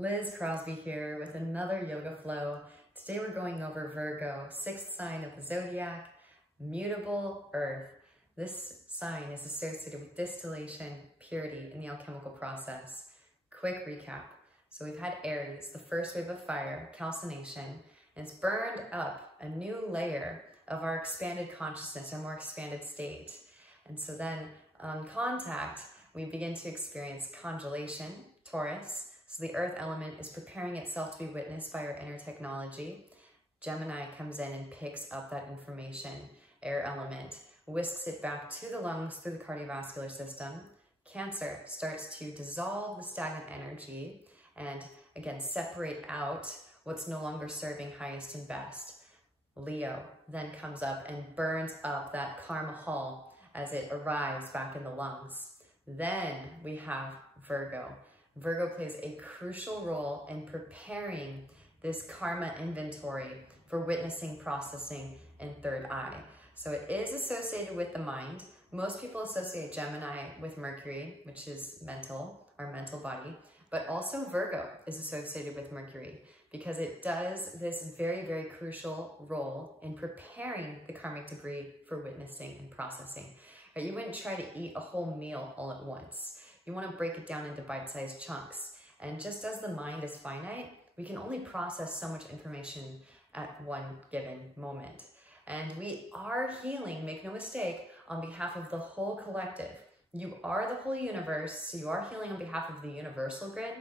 Liz Crosby here with another Yoga Flow. Today we're going over Virgo, 6th sign of the zodiac, mutable earth. This sign is associated with distillation, purity in the alchemical process. Quick recap. So we've had Aries, the first wave of fire, calcination, and it's burned up a new layer of our expanded consciousness, our more expanded state. And so then on contact, we begin to experience congelation, Taurus. So the earth element is preparing itself to be witnessed by our inner technology. Gemini comes in and picks up that information. Air element whisks it back to the lungs through the cardiovascular system. Cancer starts to dissolve the stagnant energy and again separate out what's no longer serving highest and best. Leo then comes up and burns up that karma hull as it arrives back in the lungs. Then we have Virgo. Virgo plays a crucial role in preparing this karma inventory for witnessing, processing, and third eye. So it is associated with the mind. Most people associate Gemini with Mercury, which is mental, our mental body, but also Virgo is associated with Mercury because it does this very, very crucial role in preparing the karmic debris for witnessing and processing. Right? You wouldn't try to eat a whole meal all at once. You want to break it down into bite-sized chunks. And just as the mind is finite, we can only process so much information at one given moment. And we are healing, make no mistake, on behalf of the whole collective. You are the whole universe, so you are healing on behalf of the universal grid.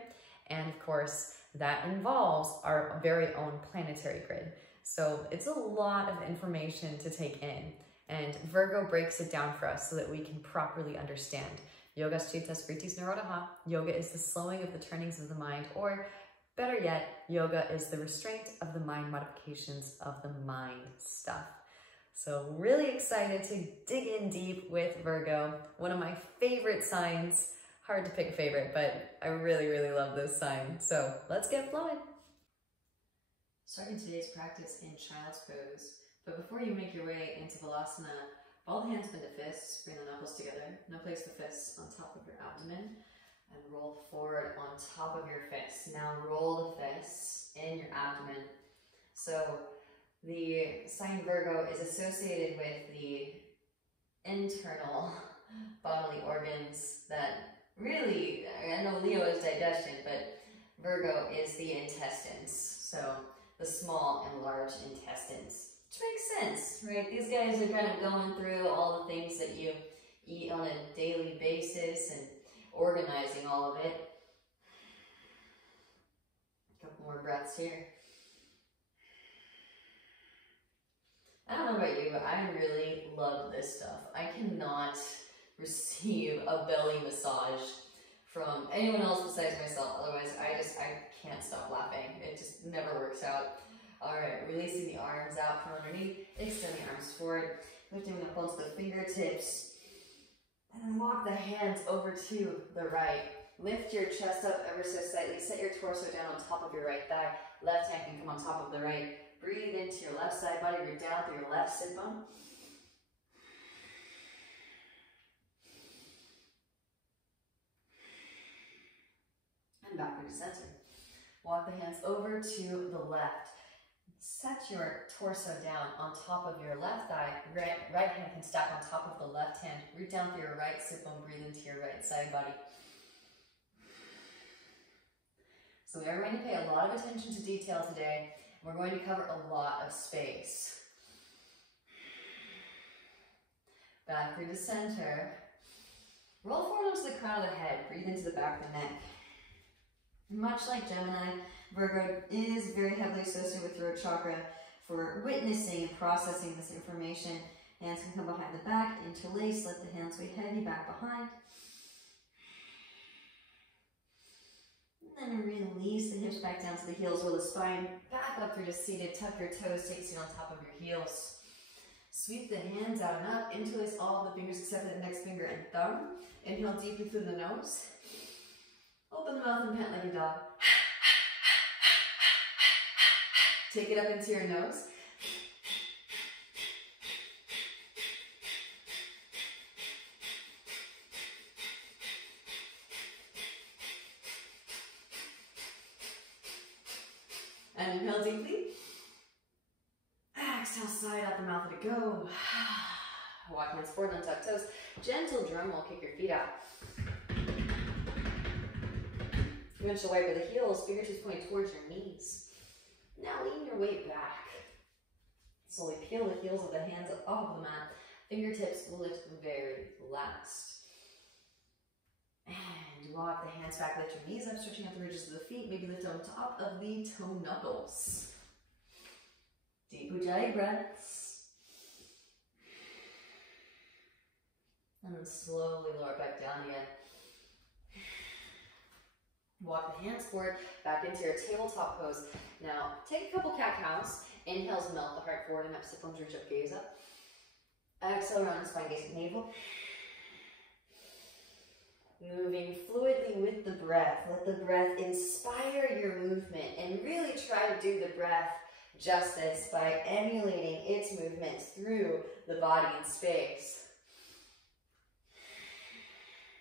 And of course, that involves our very own planetary grid. So it's a lot of information to take in. And Virgo breaks it down for us so that we can properly understand. Yogas chitas vritis narodaha. Yoga is the slowing of the turnings of the mind, or better yet, yoga is the restraint of the mind modifications of the mind stuff. So really excited to dig in deep with Virgo, one of my favorite signs. Hard to pick a favorite, but I really, really love this sign. So let's get flowing. Starting today's practice in child's pose, but before you make your way into Balasana, ball the hands up into fists, bring the knuckles together. Now place the fists on top of your abdomen and roll forward on top of your fists. Now roll the fists in your abdomen. So the sign Virgo is associated with the internal bodily organs that really, I know Leo is digestion, but Virgo is the intestines. So the small and large intestines. Which makes sense, right? These guys are kind of going through all the things that you eat on a daily basis and organizing all of it. A couple more breaths here. I don't know about you, but I really love this stuff. I cannot receive a belly massage from anyone else besides myself. Otherwise, I can't stop laughing. It just never works out. All right, releasing the arms out from underneath, extend the arms forward, lifting up onto the fingertips, and then walk the hands over to the right. Lift your chest up ever so slightly, set your torso down on top of your right thigh, left hand can come on top of the right. Breathe into your left side body, root down through your left sit bone. And backward to center. Walk the hands over to the left. Set your torso down on top of your left thigh. Right hand can stack on top of the left hand. Root down through your right sit bone. Breathe into your right side body. So we are going to pay a lot of attention to detail today. We're going to cover a lot of space. Back through the center. Roll forward onto the crown of the head. Breathe into the back of the neck. Much like Gemini, Virgo is very heavily associated with throat chakra for witnessing and processing this information. Hands can come behind the back, interlace, let the hands weigh heavy back behind. And then release the hips back down to the heels, roll the spine back up through to seated, tuck your toes, take a seat on top of your heels. Sweep the hands out and up, interlace all of the fingers except for the index finger and thumb. Inhale deeply through the nose. Open the mouth and pant like a dog. Take it up into your nose. And inhale deeply. Exhale, side out the mouth, let it go. Walk hands forward, untuck toes. Gentle drum roll, kick your feet out. Windshield wiper the heels, fingertips pointing towards your knees. Now lean your weight back. Slowly peel the heels of the hands off of the mat. Fingertips lift very last. And walk the hands back, lift your knees up, stretching out the ridges of the feet. Maybe lift on top of the toe knuckles. Deep Ujjayi breaths. And then slowly lower back down again. Walk the hands forward, back into your tabletop pose. Now, take a couple cat-cows. Inhales, melt the heart forward and up, sit bones, reach up, gaze up. Exhale, round the spine, gaze at navel. Moving fluidly with the breath. Let the breath inspire your movement and really try to do the breath justice by emulating its movement through the body and space.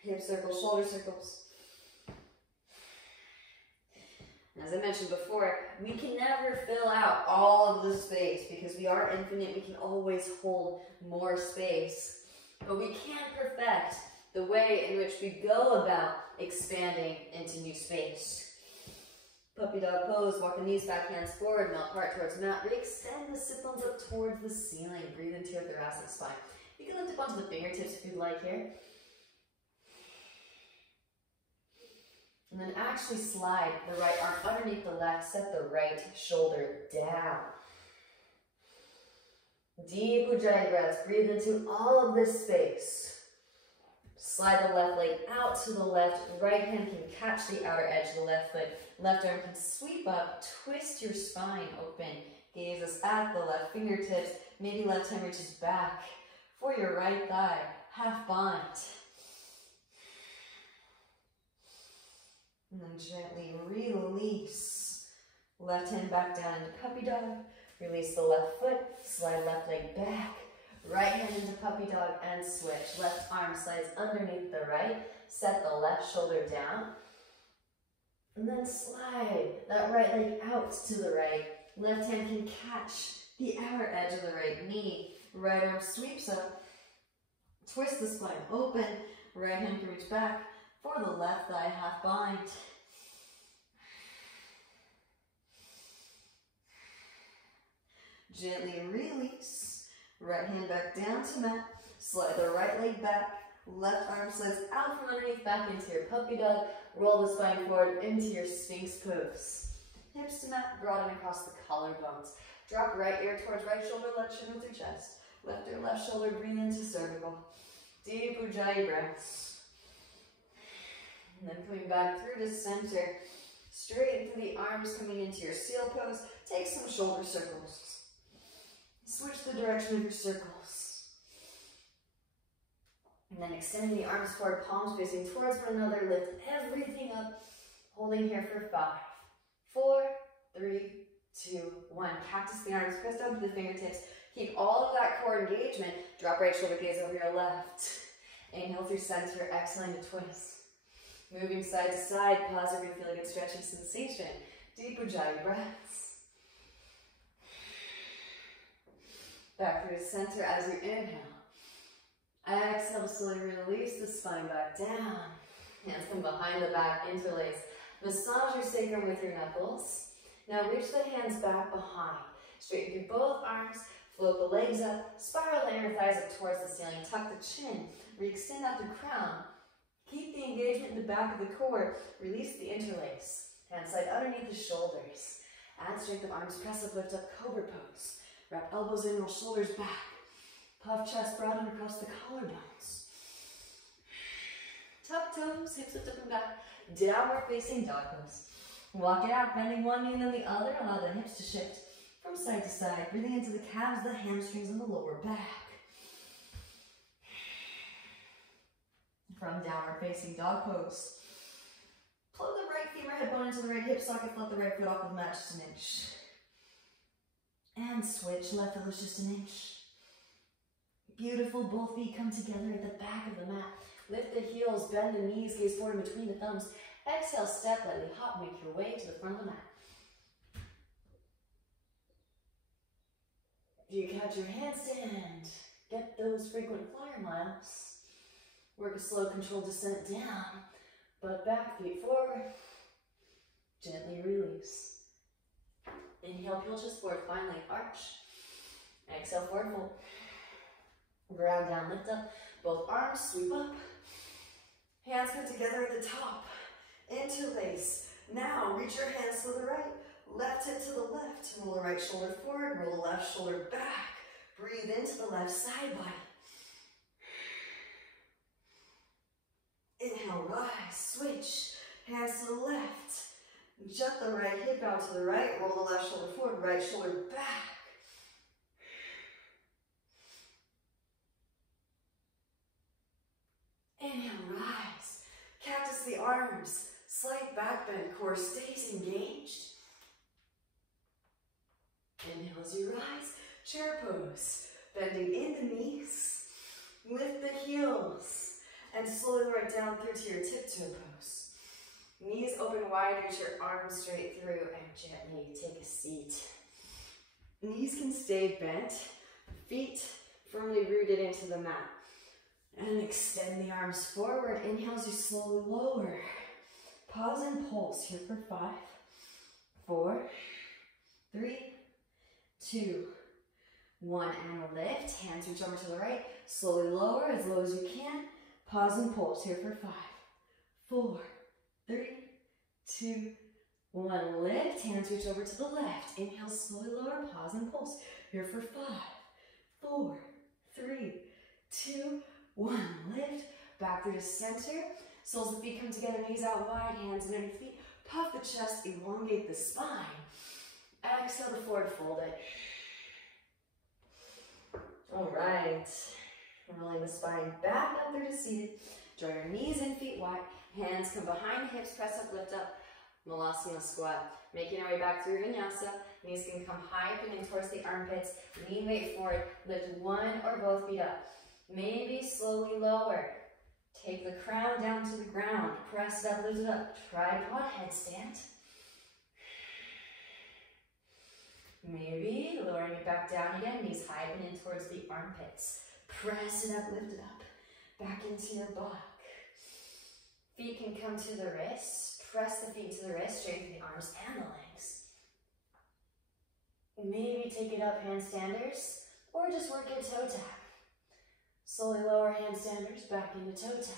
Hip circles, shoulder circles. As I mentioned before, we can never fill out all of the space because we are infinite. We can always hold more space, but we can perfect the way in which we go about expanding into new space. Puppy dog pose, walk the knees back, hands forward, melt heart towards mat. Re-extend the sit bones up towards the ceiling. Breathe into your thoracic spine. You can lift up onto the fingertips if you'd like here. And then actually slide the right arm underneath the left, set the right shoulder down. Deep Ujjayi breaths, breathe into all of this space. Slide the left leg out to the left, right hand can catch the outer edge of the left foot, left arm can sweep up, twist your spine open, gaze us at the left fingertips, maybe left hand reaches back for your right thigh, half bind. And then gently release. Left hand back down into puppy dog. Release the left foot. Slide left leg back. Right hand into puppy dog and switch. Left arm slides underneath the right. Set the left shoulder down. And then slide that right leg out to the right. Left hand can catch the outer edge of the right knee. Right arm sweeps up. Twist the spine open. Right hand can reach back. For the left thigh, half bind. Gently release. Right hand back down to mat. Slide the right leg back. Left arm slides out from underneath back into your puppy dog. Roll the spine forward into your Sphinx pose. Hips to mat, broaden across the collarbones. Drop right ear towards right shoulder, left shin with your chest. Left ear, left shoulder, breathe into cervical. Deep Ujjayi breaths. And then coming back through to center, straight through the arms, coming into your seal pose. Take some shoulder circles. Switch the direction of your circles. And then extending the arms forward, palms facing towards one another. Lift everything up, holding here for 5, 4, 3, 2, 1. Cactus the arms, press down to the fingertips. Keep all of that core engagement. Drop right shoulder, gaze over your left. Inhale through center, exhaling to twist. Moving side to side, pause if you feel a good stretching sensation. Deep Ujjayi breaths. Back through the center as you inhale. Exhale to slowly release the spine back down. Hands come behind the back, interlace. Massage your sacrum with your knuckles. Now reach the hands back behind. Straighten through both arms, float the legs up, spiral the inner thighs up towards the ceiling, tuck the chin, re-extend out the crown. Keep the engagement in the back of the core. Release the interlace. Hand slide underneath the shoulders. Add strength of arms, press up, lift up, cobra pose. Wrap elbows in, roll shoulders back. Puff chest, broaden across the collarbones. Tuck toes, hips lift up and back. Downward facing dog pose. Walk it out, bending one knee and then the other. Allow the hips to shift from side to side. Breathing into the calves, the hamstrings, and the lower back. From downward facing dog pose. Plug the right femur hip bone into the right hip socket, float the right foot off of the mat just an inch. And switch, left foot lifts just an inch. Beautiful, both feet come together at the back of the mat. Lift the heels, bend the knees, gaze forward between the thumbs. Exhale, step lightly, hop, make your way to the front of the mat. Do you catch your handstand? Get those frequent flyer miles. Work a slow controlled descent down. Butt back, feet forward. Gently release. Inhale, peel just forward, finally arch. Exhale, forward fold. Ground down, lift up. Both arms, sweep up. Hands put together at the top. Interlace. Now, reach your hands to the right. Left hip to the left. Roll the right shoulder forward. Roll the left shoulder back. Breathe into the left side body. Inhale, rise, switch. Hands to the left. Jut the right hip out to the right. Roll the left shoulder forward. Right shoulder back. Inhale, rise. Cactus the arms. Slight back bend. Core stays engaged. Inhale as you rise. Chair pose. Bending in the knees. Lift the heels. And slowly right down through to your tiptoe pose. Knees open wide. Reach your arms straight through. And gently take a seat. Knees can stay bent. Feet firmly rooted into the mat. And extend the arms forward. Inhale as you slowly lower. Pause and pulse here for 5, 4, 3, 2, 1. And lift. Hands reach over to the right. Slowly lower as low as you can. Pause and pulse here for 5, 4, 3, 2, 1. Lift. Hands reach over to the left. Inhale, slowly lower. Pause and pulse here for 5, 4, 3, 2, 1. Lift. Back through to center. Soles of the feet come together, knees out wide, hands underneath feet. Puff the chest, elongate the spine. Exhale to forward fold it. All right. Rolling the spine back up through to seated. Draw your knees and feet wide. Hands come behind the hips, press up, lift up. Malasana squat. Making our way back through vinyasa. Knees can come high up and in towards the armpits. Lean weight forward. Lift one or both feet up. Maybe slowly lower. Take the crown down to the ground. Press it up, lift it up. Tripod headstand. Maybe lowering it back down again. Knees high and in towards the armpits. Press it up, lift it up. Back into your block. Feet can come to the wrists. Press the feet to the wrists. Straighten the arms and the legs. Maybe take it up, handstanders. Or just work your toe tap. Slowly lower handstanders, back into toe tap.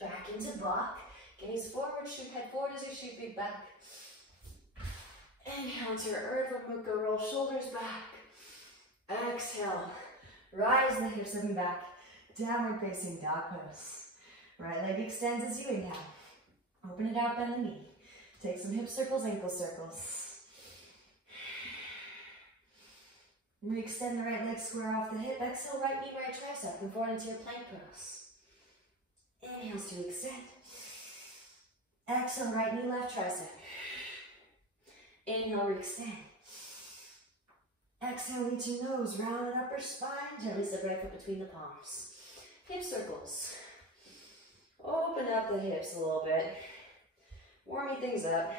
Back into block. Gaze forward, shoot head forward as you shoot feet back. Inhale to your Urdhva Mukha, roll shoulders back. Exhale, rise the hips up and back. Downward facing dog pose. Right leg extends as you inhale. Open it out, bend the knee. Take some hip circles, ankle circles. Re-extend the right leg square off the hip. Exhale, right knee, right tricep. Come forward into your plank pose. Inhales to extend. Exhale, right knee, left tricep. Inhale, re-extend. Exhale, reach your nose, round and upper spine. Gently step right foot between the palms. Hip circles. Open up the hips a little bit. Warming things up.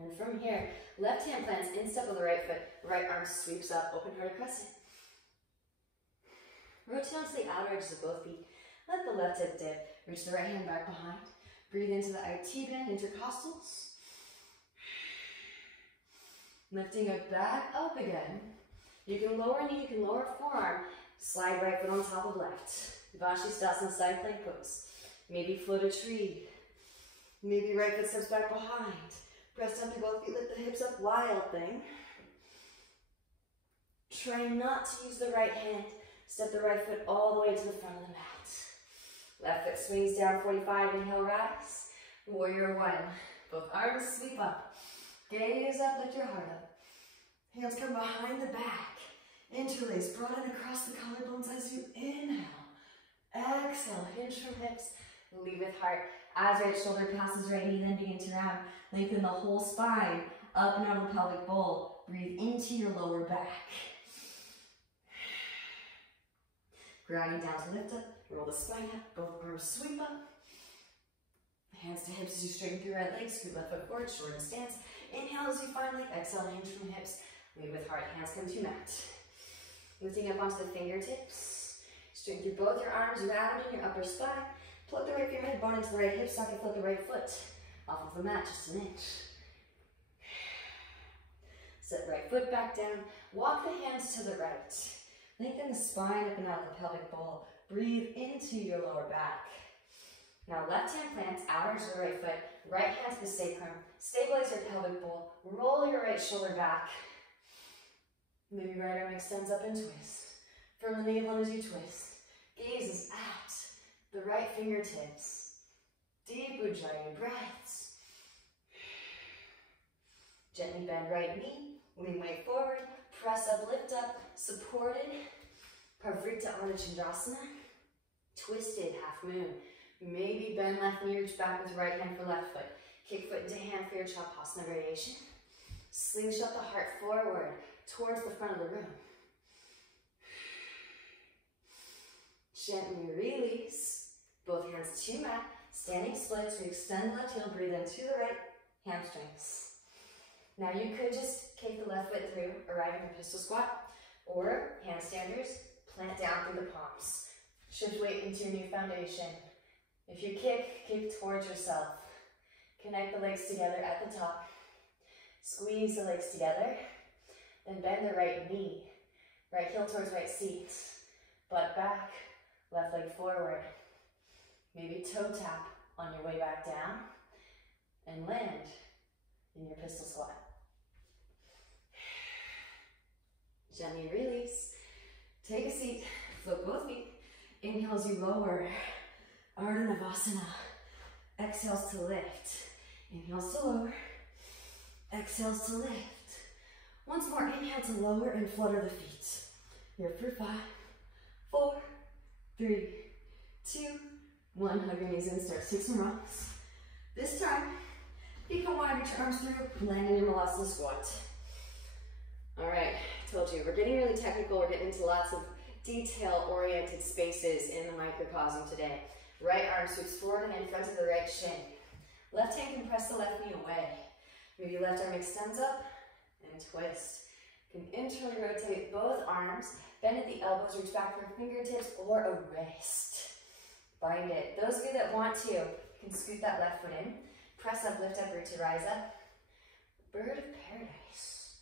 And from here, left hand plants instep with the right foot. Right arm sweeps up, open heart crescent. Rotate onto the outer edges of both feet. Let the left hip dip. Reach the right hand back behind. Breathe into the IT bend, intercostals. Lifting it back up again. You can lower knee, you can lower forearm. Slide right foot on top of left. Vashisthasana side plank pose. Maybe float a tree. Maybe right foot steps back behind. Press down to both feet, lift the hips up, wild thing. Try not to use the right hand. Step the right foot all the way to the front of the mat. Left foot swings down, 45, inhale, rise. Warrior one. Both arms sweep up. Gaze up, lift your heart up. Hands come behind the back. Interlace, broaden across the collarbones as you inhale. Exhale, hinge from hips. Lead with heart. As right shoulder passes right knee, then begin to round. Lengthen the whole spine. Up and out of the pelvic bowl. Breathe into your lower back. Grounding down to lift up. Roll the spine up. Both arms sweep up. Hands to hips as you straighten through right leg, scoot left foot forward, shorten stance. Inhale as you find length, exhale, hinge from hips. Lead with heart, hands come to mat. Lifting up onto the fingertips. Straighten through both your arms, round in your upper spine. Plug the right femur bone into the right hip socket, flip the right foot off of the mat just an inch. Set right foot back down. Walk the hands to the right. Lengthen the spine up and out of the pelvic bowl. Breathe into your lower back. Now left hand plants, outer edge of the right foot, right hand to the sacrum. Stabilize your pelvic bowl. Roll your right shoulder back. Maybe right arm extends up and twist. Firm the navel as you twist. Gaze is out. The right fingertips. Deep Ujjayi breaths. Gently bend right knee. Lean weight forward. Press up, lift up. Supported. Parivrtta Ardha Chandrasana. Twisted half moon. Maybe bend left knee, reach back with right hand for left foot. Kick foot into hand for your Chapasana variation. Slingshot the heart forward towards the front of the room. Gently release. Both hands to mat. Standing splits. We extend the left heel. Breathe into the right hamstrings. Now you could just kick the left foot through, arriving in pistol squat, or handstanders. Plant down through the palms. Shift weight into your new foundation. If you kick towards yourself. Connect the legs together at the top. Squeeze the legs together. Then bend the right knee. Right heel towards right seat. Butt back. Left leg forward. Maybe toe tap on your way back down. And land in your pistol squat. Gently release. Take a seat. Float both feet. Inhale as you lower. Ardha Navasana. Exhales to lift. Inhales to lower. Exhales to lift. Once more, inhale to lower and flutter the feet. Here for 5, 4, 3, 2, 1. Hug your knees in. Start to take some rocks. This time, you can wide reach your arms through. Land in your Malasana squat. All right, told you, we're getting really technical. We're getting into lots of detail-oriented spaces in the microcosm today. Right arm sweeps forward and in front of the right shin. Left hand can press the left knee away. Maybe left arm extends up and twist. You can internally rotate both arms, bend at the elbows, reach back for fingertips or a wrist. Bind it. Those of you that want to can scoot that left foot in. Press up, lift up, root to rise up. Bird of paradise.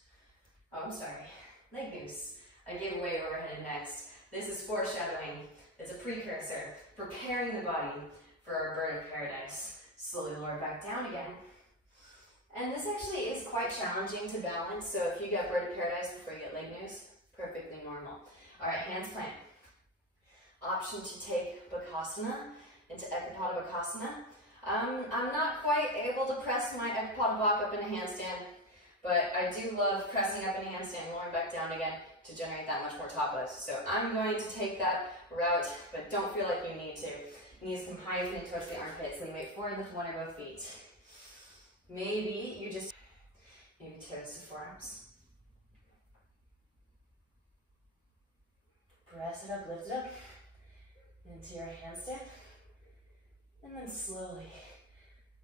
Oh, I'm sorry. Leg goose. I gave away where we're headed next. This is foreshadowing. It's a precursor, preparing the body for our bird of paradise. Slowly lower back down again. And this actually is quite challenging to balance, so if you get bird of paradise before you get leg news, perfectly normal. All right, hands plant. Option to take Bakasana into Ekapada Bakasana. I'm not quite able to press my Ekapada Bak up in a handstand, but I do love pressing up in a handstand, lowering back down again to generate that much more top lift. So I'm going to take that route, but don't feel like you need to. Knees come high and towards the armpits. Lean weight forward, lift one or both feet. Maybe you just, toes to forearms. Press it up, lift it up into your handstand. And then slowly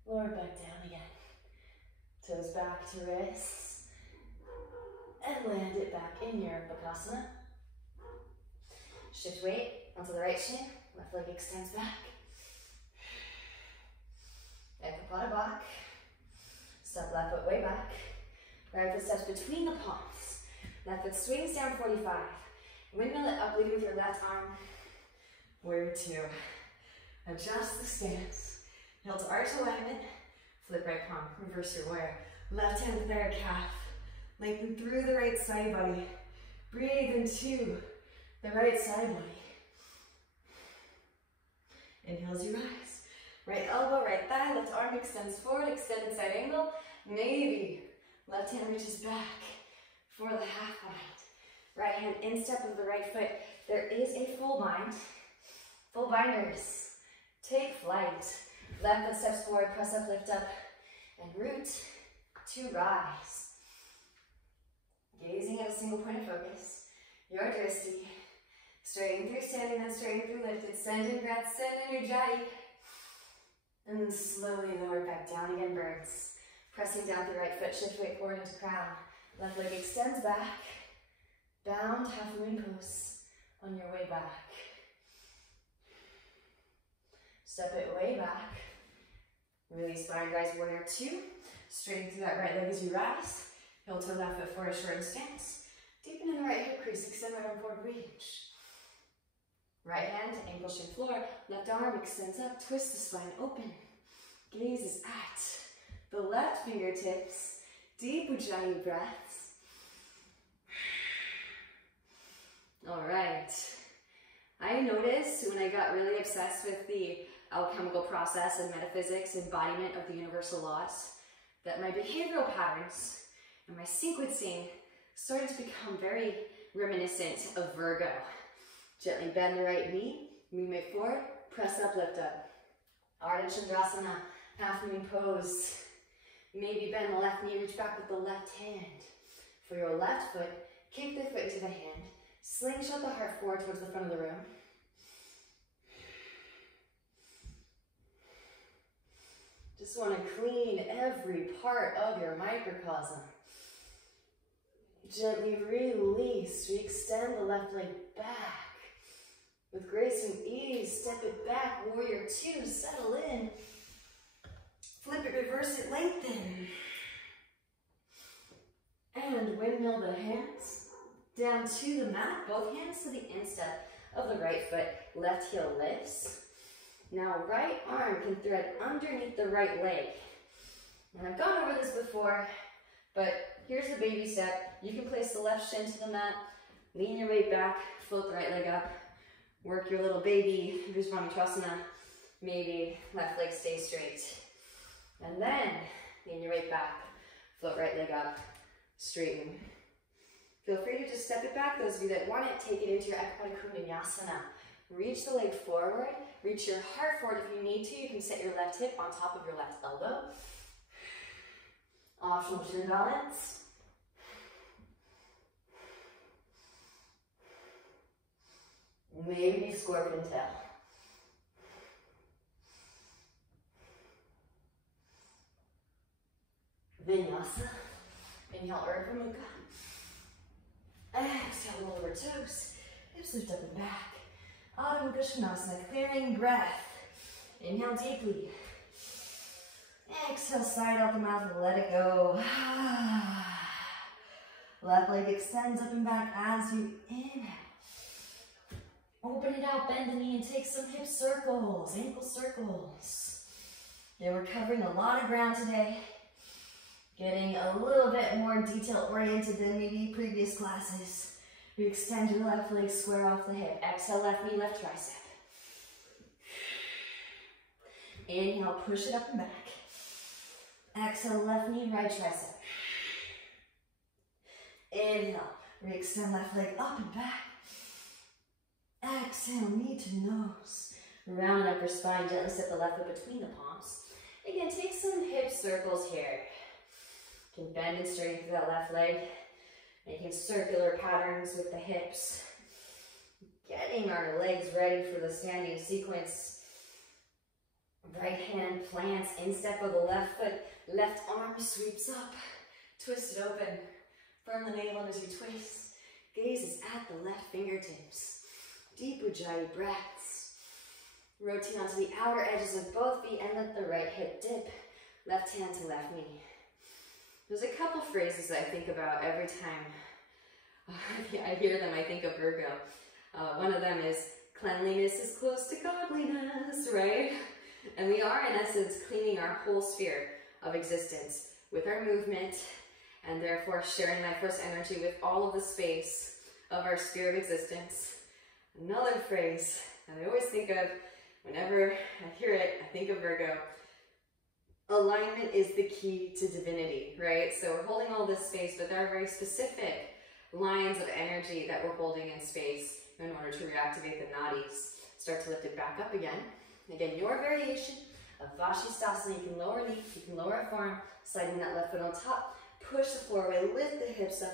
lower back down again. Toes back to wrists. And land it back in your Bakasana. Shift weight onto the right shin. Left leg extends back. Ekapada Bak. Step left foot way back. Right foot steps between the palms. Left foot swings down 45. Windmill it up, leading with your left arm. Warrior 2. Adjust the stance. Heel to arch alignment. Flip right palm. Reverse your warrior. Left hand to their calf. Lengthen through the right side body. Breathe into the right side body. Inhale as you rise. Right elbow, right thigh, left arm extends forward, extended side angle. Maybe left hand reaches back for the half bind. Right hand instep of the right foot. There is a full bind. Full binders. Take flight. Left foot steps forward, press up, lift up, and root to rise. Gazing at a single point of focus. Your drishti. Straighten through standing, then straighten through lifted. Send in breath, send in Ujjayi. And then slowly lower back down again, birds. Pressing down the right foot, shift weight forward into crown. Left leg extends back. Bound half moon pose on your way back. Step it way back. Release bind, rise, warrior two. Straighten through that right leg as you rise. Heel toe left foot forward, short stance. Deepen in the right hip crease, extend right arm forward, reach. Right hand to ankle shin floor. Left arm extends up, twist the spine open. Gaze is at the left fingertips. Deep Ujjayi breaths. All right. I noticed when I got really obsessed with the alchemical process and metaphysics, embodiment of the universal laws, that my behavioral patterns and my sequencing started to become very reminiscent of Virgo. Gently bend the right knee, movement forward, press up, lift up. Ardha Chandrasana, half moon pose. Maybe bend the left knee, reach back with the left hand. For your left foot, kick the foot into the hand. Slingshot the heart forward towards the front of the room. Just want to clean every part of your microcosm. Gently release. We extend the left leg back. With grace and ease, step it back. Warrior two, settle in. Flip it, reverse it, lengthen. And windmill the hands down to the mat. Both hands to the instep of the right foot. Left heel lifts. Now right arm can thread underneath the right leg. And I've gone over this before, but here's the baby step. You can place the left shin to the mat, lean your weight back, float the right leg up, work your little baby Visvamitra. Maybe left leg stays straight. And then lean your weight back, float right leg up, straighten. Feel free to just step it back. Those of you that want it, take it into your Ekpadakundanyasana. Reach the leg forward, reach your heart forward if you need to. You can set your left hip on top of your left elbow. Optional chin balance. Maybe scorpion tail. Vinyasa. Inhale, Urdhva Mukha. Exhale, lower toes. Hips lift up and back. Adho Mukha Svanasana, clearing breath. Inhale deeply. Exhale, side out the mouth, let it go. Left leg extends up and back as you inhale. Open it out, bend the knee, and take some hip circles, ankle circles. Yeah, we're covering a lot of ground today. Getting a little bit more detail-oriented than maybe previous classes. We extend your left leg square off the hip. Exhale, left knee, left tricep. Inhale, push it up and back. Exhale, left knee, right tricep. Inhale, re-extend left leg up and back. Exhale, knee to nose. Round upper spine, gently step the left foot between the palms. Again, take some hip circles here. You can bend and straighten through that left leg. Making circular patterns with the hips. Getting our legs ready for the standing sequence. Right hand plants, instep of the left foot. Left arm sweeps up. Twist it open. Firm the navel as you twist. Gaze is at the left fingertips. Deep Ujjayi breaths. Rotate onto the outer edges of both feet and let the right hip dip. Left hand to left knee. There's a couple phrases that I think about every time I hear them. I think of Virgo. One of them is, cleanliness is close to godliness, right? And we are, in essence, cleaning our whole sphere of existence with our movement, and therefore sharing life force energy with all of the space of our sphere of existence. Another phrase that I always think of whenever I hear it, I think of Virgo. Alignment is the key to divinity, right? So we're holding all this space, but there are very specific lines of energy that we're holding in space in order to reactivate the nadis. Start to lift it back up again. Again, your variation of Vashisthasana. You can lower knee, you can lower forearm, sliding that left foot on top. Push the floor away, lift the hips up.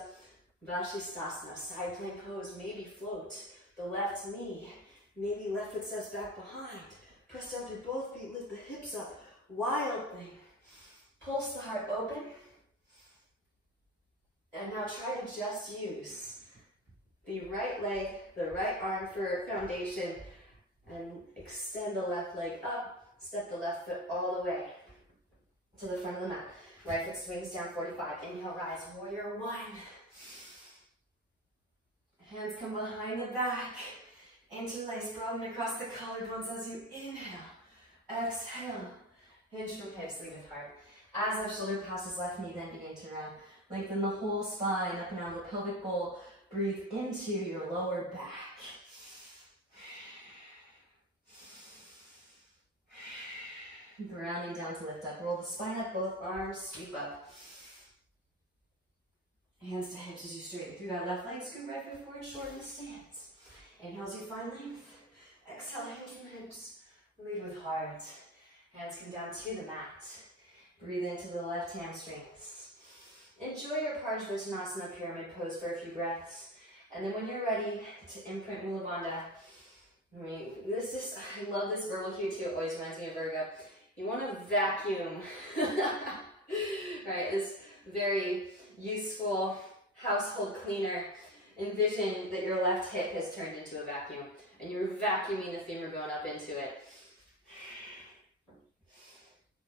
Vashisthasana, side plank pose, maybe float the left knee. Maybe left foot steps back behind. Press down through both feet, lift the hips up. Wild thing. Pulse the heart open. And now try to just use the right leg, the right arm for foundation, and extend the left leg up. Step the left foot all the way to the front of the mat. Right foot swings down 45. Inhale, rise, warrior one. Hands come behind the back. Interlace, broaden across the collarbones as you inhale. Exhale. Hinge from hips, lead with heart. As left shoulder passes left knee, then begin to round. Lengthen the whole spine up and out of the pelvic bowl. Breathe into your lower back. Grounding down to lift up. Roll the spine up, both arms, sweep up. Hands to hips as you straighten through that left leg. Scoot right foot forward, shorten the stance. Inhale as you find length. Exhale, hands and hips. Lead with heart. Hands come down to the mat. Breathe into the left hamstrings. Enjoy your Parsvarsanasana pyramid pose for a few breaths. And then when you're ready to imprint Mula Bandha, I love this verbal cue too. It always reminds me of Virgo. You want to vacuum, right? This very useful household cleaner. Envision that your left hip has turned into a vacuum and you're vacuuming the femur bone up into it.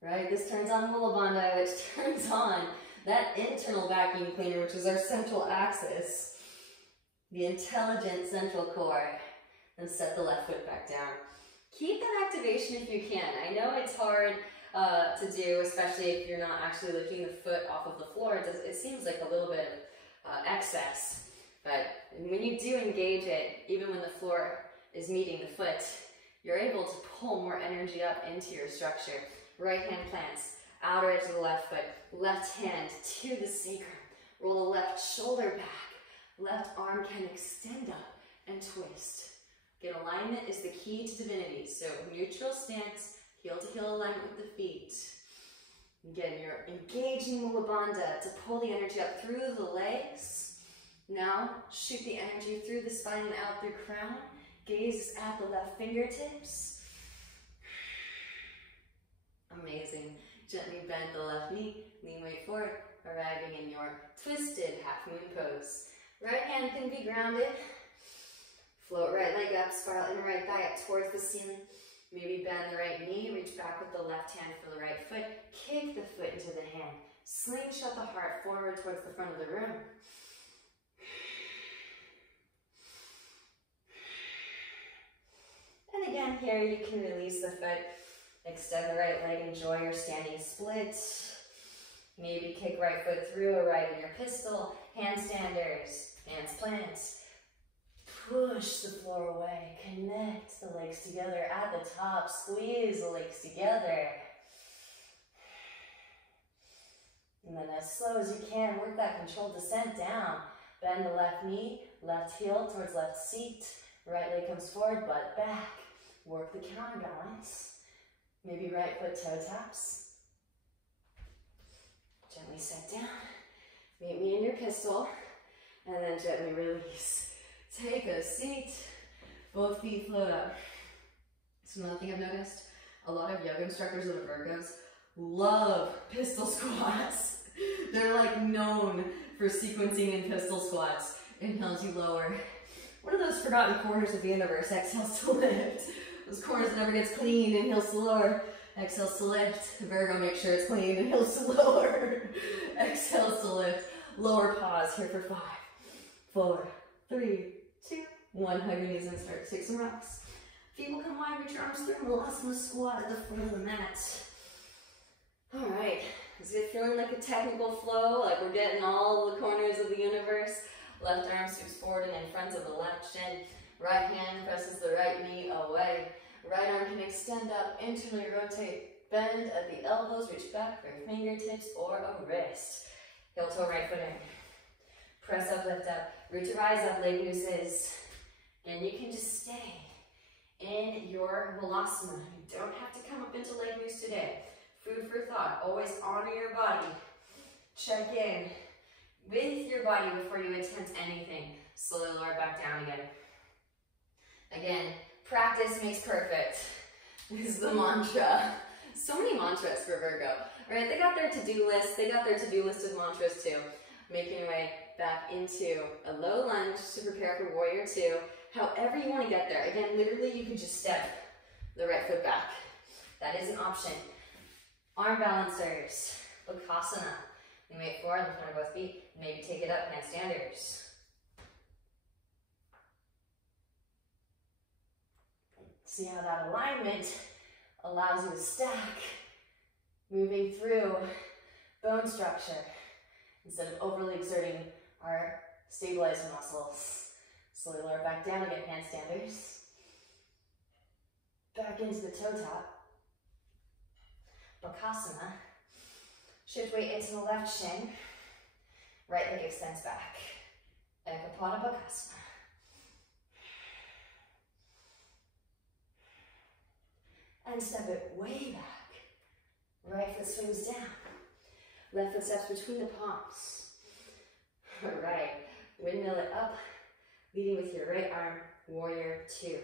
Right? This turns on Mula Bandha, which turns on that internal vacuum cleaner, which is our central axis, the intelligent central core. And set the left foot back down. Keep that activation if you can. I know it's hard to do, especially if you're not actually lifting the foot off of the floor. It seems like a little bit of excess. But when you do engage it, even when the floor is meeting the foot, you're able to pull more energy up into your structure. Right hand plants, outer edge of the left foot, left hand to the sacrum. Roll the left shoulder back. Left arm can extend up and twist. Get alignment is the key to divinity. So neutral stance, heel to heel alignment with the feet. Again, you're engaging Mula Bandha to pull the energy up through the legs. Now shoot the energy through the spine and out through crown. Gaze at the left fingertips. Amazing. Gently bend the left knee, lean weight forward, arriving in your twisted half moon pose. Right hand can be grounded. Float right leg up, spiral inner right thigh up towards the ceiling. Maybe bend the right knee, reach back with the left hand for the right foot. Kick the foot into the hand. Slingshot the heart forward towards the front of the room. And again, here you can release the foot. Extend the right leg, enjoy your standing split. Maybe kick right foot through, arrive in your pistol. Handstanders, hands plants. Push the floor away, connect the legs together at the top, squeeze the legs together. And then as slow as you can, work that controlled descent down. Bend the left knee, left heel towards left seat. Right leg comes forward, butt back. Work the counterbalance. Maybe right foot toe taps. Gently set down. Meet me in your pistol. And then gently release. Take a seat, both feet float up. So another thing I've noticed, a lot of yoga instructors that are Virgos love pistol squats. They're like known for sequencing in pistol squats. Inhales, you lower. One of those forgotten corners of the universe, exhales to lift. Those corners that never gets clean, inhales to lower. Exhales to lift. Virgo, make sure it's clean, inhales to lower. Exhales to lift. Lower pause here for 5, 4, 3, 2, 1. Hug your knees and start to take some rocks. Feet will come wide, reach your arms through. Vipassana squat at the front of the mat. All right. Is it feeling like a technical flow? Like we're getting all the corners of the universe? Left arm sweeps forward and in front of the left shin. Right hand presses the right knee away. Right arm can extend up, internally rotate. Bend at the elbows, reach back for fingertips or a wrist. Heel toe right foot in. Press up, lift up. Root to rise up, leg nooses. And you can just stay in your Vipassana. You don't have to come up into leg noose today. Food for thought. Always honor your body. Check in with your body before you attempt anything. Slowly lower back down again. Again, practice makes perfect. is the mantra. So many mantras for Virgo, right? They got their to-do list. They got their to-do list of mantras too. Making your way back into a low lunge to prepare for warrior two. However you want to get there. Again, literally you could just step the right foot back. That is an option. Arm balancers, Bakasana. You may forward in front of both feet. Maybe take it up, handstanders. See how that alignment allows you to stack, moving through bone structure instead of overly exerting our stabilizing muscles. Slowly lower back down again, handstanders. Back into the toe tap. Bakasana. Shift weight into the left shin. Right leg extends back. Ekapada Bakasana. And step it way back. Right foot swings down. Left foot steps between the palms. All right, windmill it up, leading with your right arm, warrior two.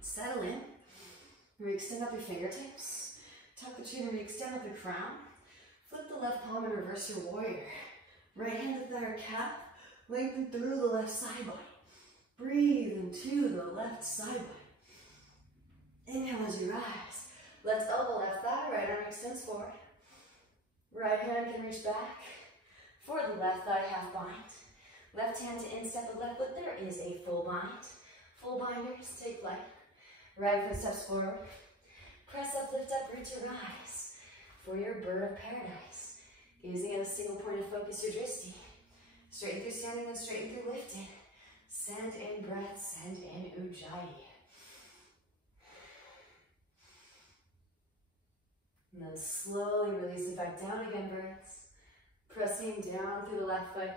Settle in. Re-extend up your fingertips. Tuck the chin and re-extend up the crown. Flip the left palm and reverse your warrior. Right hand to thigh or calf. Lengthen through the left side body. Breathe into the left side body. Inhale as you rise. Let's elbow left thigh, right arm extends forward. Right hand can reach back. For the left thigh, half bind. Left hand to instep the left foot, there is a full bind. Full binders, take flight. Right foot steps forward. Press up, lift up, root to rise. For your bird of paradise. Using a single point of focus, your dristi. Straighten through standing, then straighten through lifting. Send in breath, send in ujjayi. And then slowly release it back down again, birds. Pressing down through the left foot.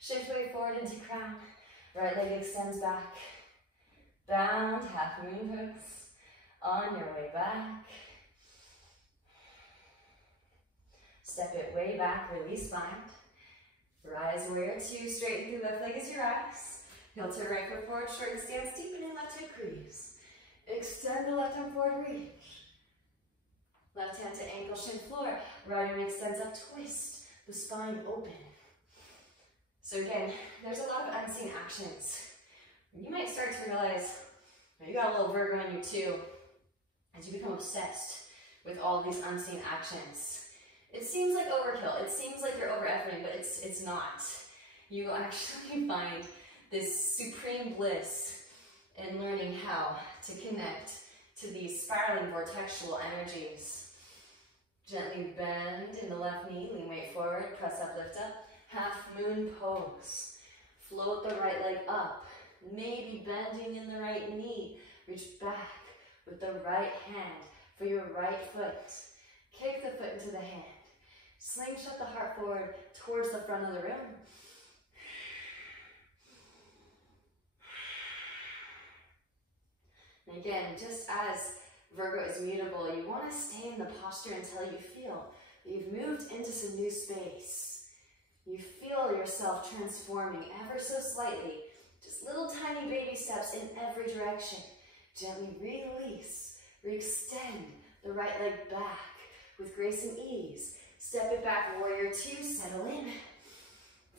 Shift weight forward into crown. Right leg extends back. Bound, half moon pose. On your way back. Step it way back, release bind. Rise warrior two, straighten through left leg as you rise. Heel turn right foot forward, shorten stance, deepen in left hip crease. Extend the left arm forward, reach. Left hand to ankle, shin floor. Right arm extends up, twist the spine open. So again, there's a lot of unseen actions. You might start to realize you got a little Virgo in you too, as you become obsessed with all these unseen actions. It seems like overkill. It seems like you're over-efforting, but it's not. You will actually find this supreme bliss in learning how to connect to these spiraling vortexual energies. Gently bend in the left knee, lean weight forward, press up, lift up. Half moon pose. Float the right leg up. Maybe bending in the right knee. Reach back with the right hand for your right foot. Kick the foot into the hand. Slingshot the heart forward towards the front of the room. And again, just as Virgo is mutable, you want to stay in the posture until you feel that you've moved into some new space. You feel yourself transforming ever so slightly. Just little tiny baby steps in every direction. Gently release, re-extend the right leg back with grace and ease. Step it back, warrior two, settle in.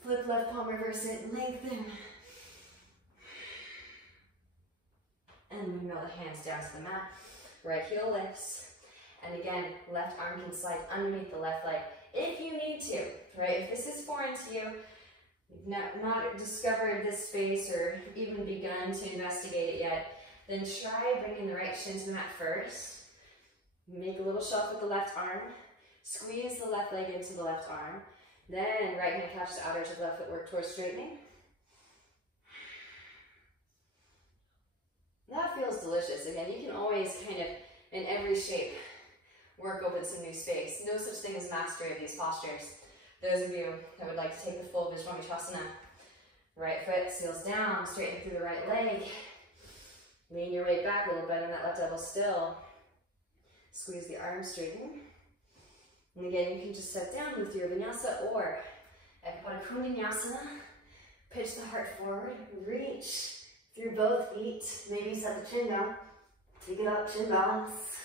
Flip left palm, reverse it, lengthen. And we know the hands down to the mat. Right heel lifts. And again, left arm can slide underneath the left leg if you need to, right? If this is foreign to you, you've not discovered this space or even begun to investigate it yet, then try bringing the right shin to the mat first. Make a little shelf with the left arm. Squeeze the left leg into the left arm. Then right hand catch the outer edge of the left foot, work towards straightening. That feels delicious. Again, you can always kind of, in every shape, work open some new space. No such thing as mastery of these postures. Those of you that would like to take the full Vishwamikasana, right foot seals down, straighten through the right leg. Lean your weight back a little bit on that left elbow still. Squeeze the arms, straighten. And again, you can just set down with your vinyasa or Ekapada Kundanyasana. Pitch the heart forward, reach through both feet. Maybe set the chin down. Take it up, chin balance.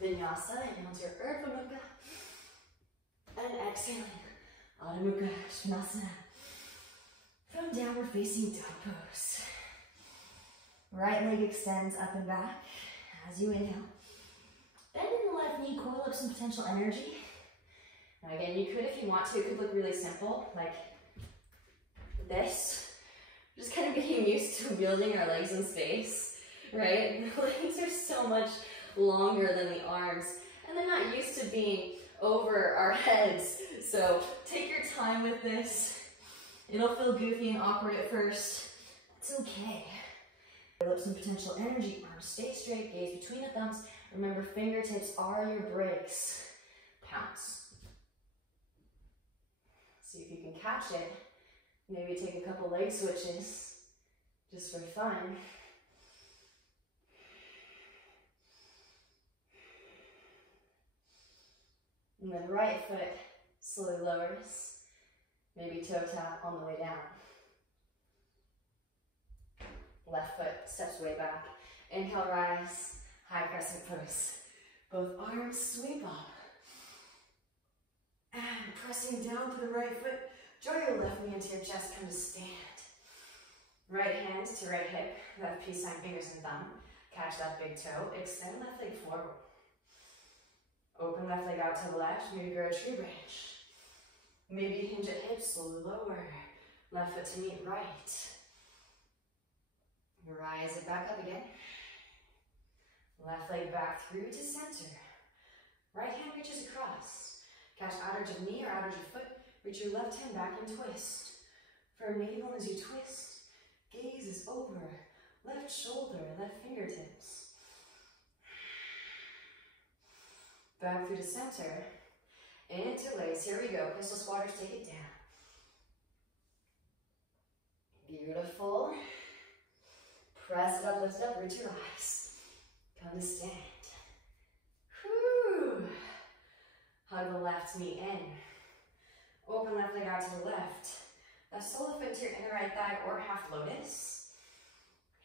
Vinyasa, inhale to your Urdhva Mukha. And exhaling, Adho Mukha Svanasana. From downward facing dog pose. Right leg extends up and back as you inhale. Bending the left knee, coil up some potential energy. Now again, you could, if you want to, it could look really simple, like this. Just kind of getting used to wielding our legs in space, right? The legs are so much longer than the arms, and they're not used to being over our heads. So take your time with this. It'll feel goofy and awkward at first. It's okay. Build up some potential energy. Arms stay straight, gaze between the thumbs. Remember, fingertips are your brakes. Pounce. See if you can catch it. Maybe take a couple leg switches, just for fun. And then right foot slowly lowers. Maybe toe tap on the way down. Left foot steps way back. Inhale, rise, high crescent pose. Both arms sweep up. And pressing down to the right foot, draw your left knee into your chest, come to stand. Right hand to right hip, left peace sign, fingers and thumb. Catch that big toe, extend left leg forward. Open left leg out to the left, maybe grow a tree branch. Maybe hinge at hips, slowly lower. Left foot to meet right. Rise it back up again. Left leg back through to center. Right hand reaches across. Catch outer edge of knee or outer edge of foot. Reach your left hand back and twist. Firm navel as you twist. Gaze is over. Left shoulder, left fingertips. Back through to center. Interlace. Here we go. Crystal squatters, take it down. Beautiful. Press it up, lift it up, root to rise. Come to stand. Whew. Hug the left knee in. Open left leg out to the left. Left solar foot to your inner right thigh or half lotus.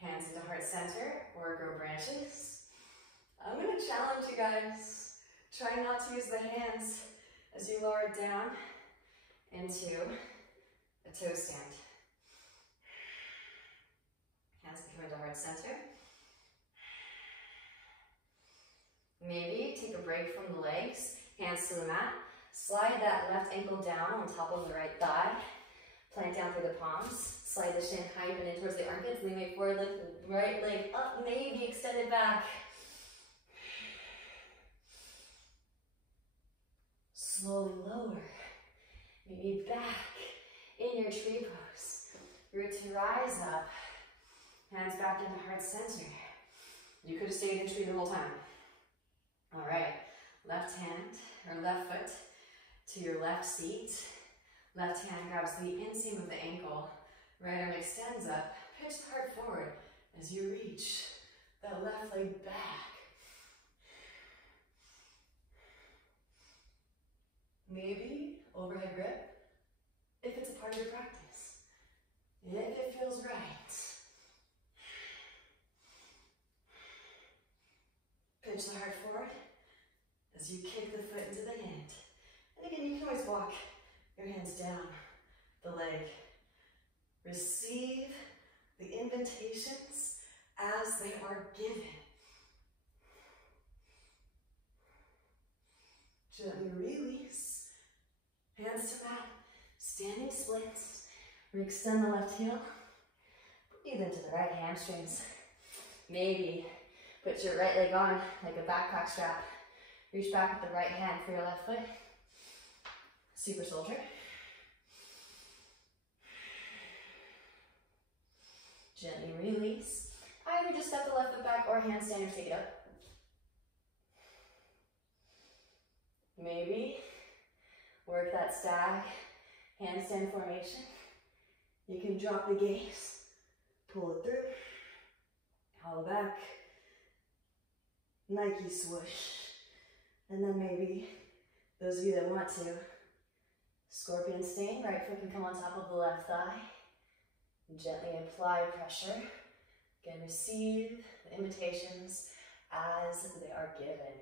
Hands into heart center or grow branches. I'm going to challenge you guys. Try not to use the hands as you lower it down into a toe stand. Hands can come into heart center. Maybe take a break from the legs, hands to the mat. Slide that left ankle down on top of the right thigh. Plant down through the palms. Slide the shin high and in towards the armpits. Lean weight forward, lift the right leg up, maybe extend it back. Slowly lower. Maybe back in your tree pose. Root to rise up. Hands back into heart center. You could have stayed in tree the whole time. All right. Left hand or left foot to your left seat. Left hand grabs the inseam of the ankle. Right arm extends up. Pitch the heart forward as you reach that left leg back. Maybe overhead grip if it's a part of your practice. If it feels right. Pinch the heart forward as you kick the foot into the hand. And again, you can always walk your hands down the leg. Receive the invitations as they are given. Gently release. Hands to mat. Standing splits. Re-extend the left heel. Breathe into the right hamstrings. Maybe put your right leg on like a backpack strap. Reach back with the right hand for your left foot. Super soldier. Gently release. Either just step the left foot back or handstand or take it up. Maybe work that stag handstand formation. You can drop the gaze, pull it through, hollow back, Nike swoosh, and then maybe Those of you that want to, scorpion stain, right foot can come on top of the left thigh. And gently apply pressure. Again, receive the invitations as they are given.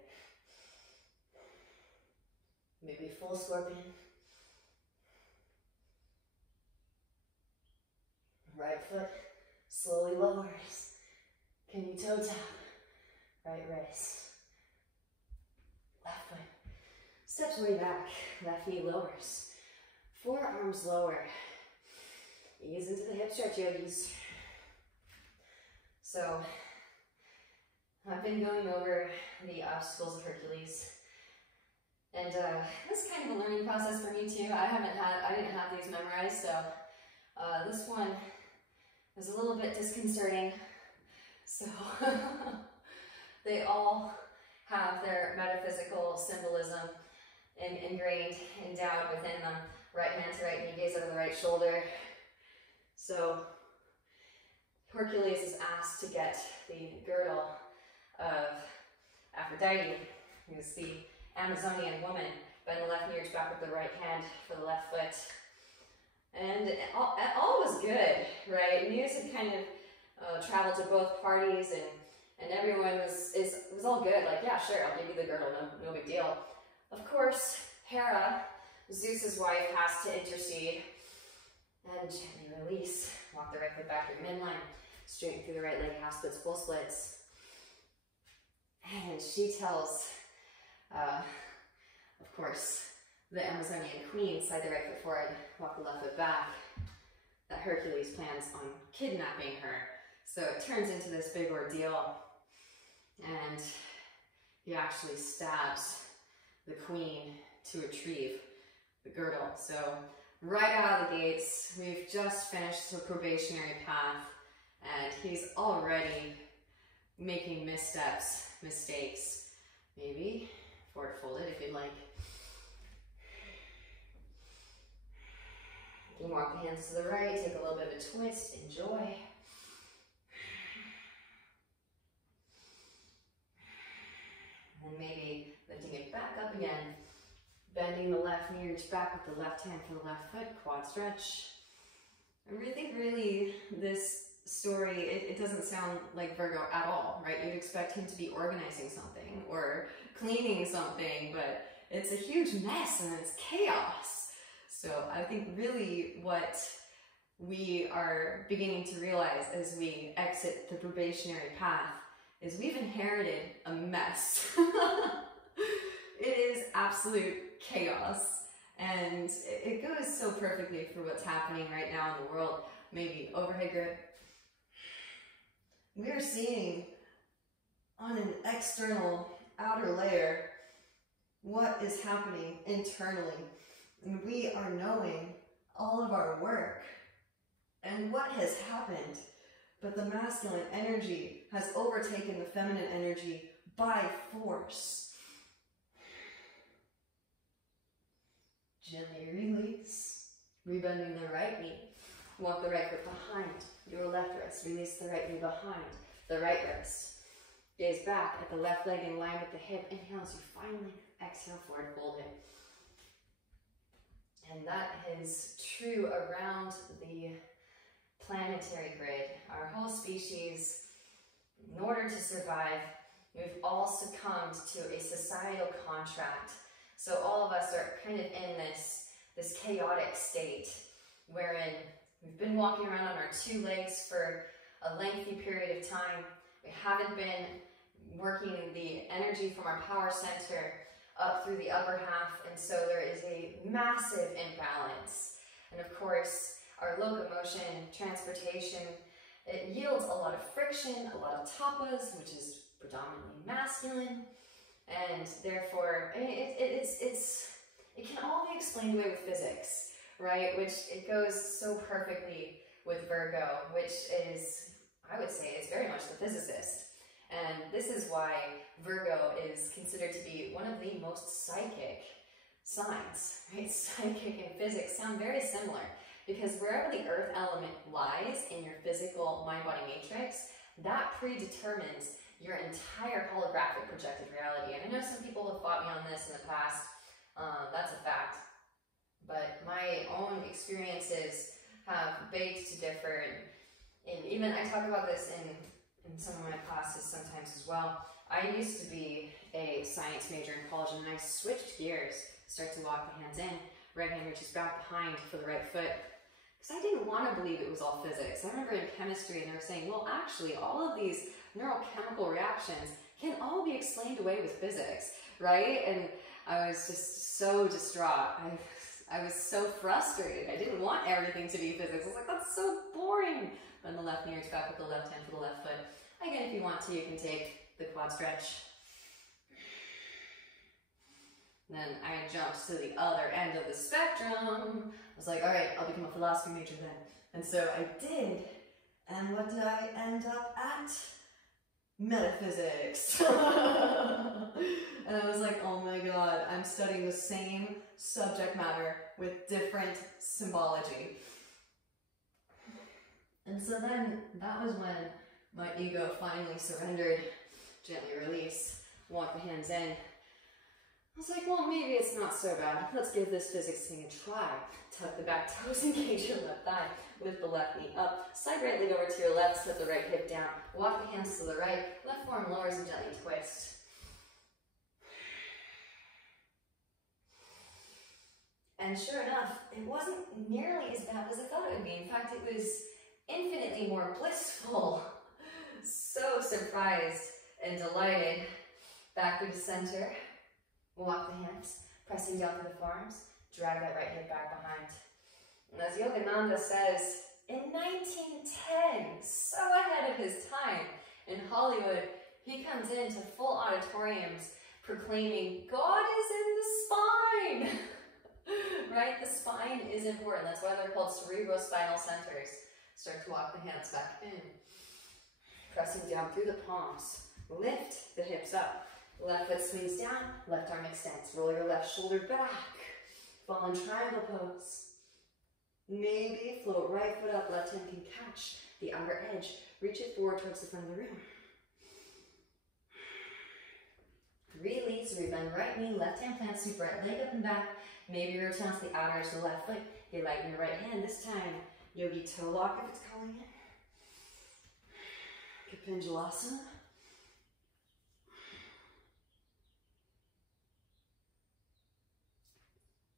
Maybe full scorpion. Right foot slowly lowers. Can you toe tap? Right wrist. Left foot steps way back. Left knee lowers. Forearms lower. Ease into the hip stretch, yogis. So, I've been going over the obstacles of Hercules. And this is kind of a learning process for me too. I didn't have these memorized, so this one is a little bit disconcerting. So they all have their metaphysical symbolism ingrained, endowed within them. Right hand to right knee, gaze over the right shoulder. So Hercules is asked to get the girdle of Aphrodite, who's the Amazonian woman. Bend the left knee, reach back with the right hand for the left foot. And all was good, right? News had kind of traveled to both parties, and everyone was all good. Like, yeah, sure, I'll give you the girdle, no big deal. Of course, Hera, Zeus's wife, has to intercede and gently release. Walk the right foot back through midline, straighten through the right leg, half splits, full splits. And she tells, of course, the Amazonian queen, slide the right foot forward, walk the left foot back, that Hercules plans on kidnapping her. So it turns into this big ordeal, and he actually stabs the queen to retrieve the girdle. So right out of the gates, we've just finished the probationary path, and he's already making missteps, mistakes. Maybe forward folded if you'd like. You can walk the hands to the right, take a little bit of a twist, enjoy. And maybe lifting it back up again. Bending the left knee, reach back with the left hand for the left foot, quad stretch. I think really this story, it doesn't sound like Virgo at all, right? You'd expect him to be organizing something or cleaning something, but it's a huge mess and it's chaos. So I think really what we are beginning to realize as we exit the probationary path is we've inherited a mess. It is absolute chaos, and it goes so perfectly for what's happening right now in the world. Maybe overhead grip. We are seeing on an external outer layer what is happening internally, and we are knowing all of our work and what has happened, but the masculine energy has overtaken the feminine energy by force. Gently release, rebending the right knee, walk the right foot behind your left wrist, release the right knee behind the right wrist. Gaze back at the left leg in line with the hip, inhale as you finally exhale, forward fold it. And that is true around the planetary grid. Our whole species, in order to survive, we've all succumbed to a societal contract. So all of us are kind of in this chaotic state wherein we've been walking around on our two legs for a lengthy period of time. We haven't been working the energy from our power center up through the upper half, and so there is a massive imbalance. And of course, our locomotion, transportation, it yields a lot of friction, a lot of tapas, which is predominantly masculine. And therefore, it can all be explained away with physics, right? Which it goes so perfectly with Virgo, which is, I would say, is very much the physicist. And this is why Virgo is considered to be one of the most psychic signs, right? Psychic and physics sound very similar, because wherever the earth element lies in your physical mind-body matrix, that predetermines your entire holographic projected reality. And I know some people have fought me on this in the past. That's a fact. But my own experiences have begged to differ, and even I talk about this in some of my classes sometimes as well. I used to be a science major in college, and then I switched gears, start to walk the hands in, right hand reaches back behind for the right foot, because I didn't want to believe it was all physics. I remember in chemistry, and they were saying, well, actually, all of these neurochemical reactions can all be explained away with physics, right? And I was just so distraught. I was so frustrated. I didn't want everything to be physics. I was like, that's so boring. Bend the left knee, reach back with the left hand for the left foot. Again, if you want to, you can take the quad stretch. Then I jumped to the other end of the spectrum. I was like, all right, I'll become a philosophy major then. And so I did. And what did I end up at? Metaphysics. And I was like, oh my God, I'm studying the same subject matter with different symbology. And so then that was when my ego finally surrendered. Gently release, walk the hands in. I was like, well, maybe it's not so bad. Let's give this physics thing a try. Tuck the back toes, engage your left thigh. Lift the left knee up. Side right leg over to your left, slip the right hip down. Walk the hands to the right. Left forearm lowers and gently twist. And sure enough, it wasn't nearly as bad as I thought it would be. In fact, it was infinitely more blissful. So surprised and delighted. Back through the center. Walk the hands, pressing down to the forearms. Drag that right hip back behind. And as Yogananda says, in 1910, so ahead of his time, in Hollywood, he comes into full auditoriums proclaiming, God is in the spine! Right? The spine is important. That's why they're called cerebrospinal centers. Start to walk the hands back in. Pressing down through the palms. Lift the hips up. Left foot swings down, left arm extends. Roll your left shoulder back. Fall in triangle pose. Maybe float right foot up, left hand can catch the outer edge. Reach it forward towards the front of the room. Release, rebend right knee, left hand plants, sweep right leg up and back. Maybe return to the outer edge of the left foot. You lighten your right hand. This time, yogi toe lock if it's calling it. Kapinjalasana.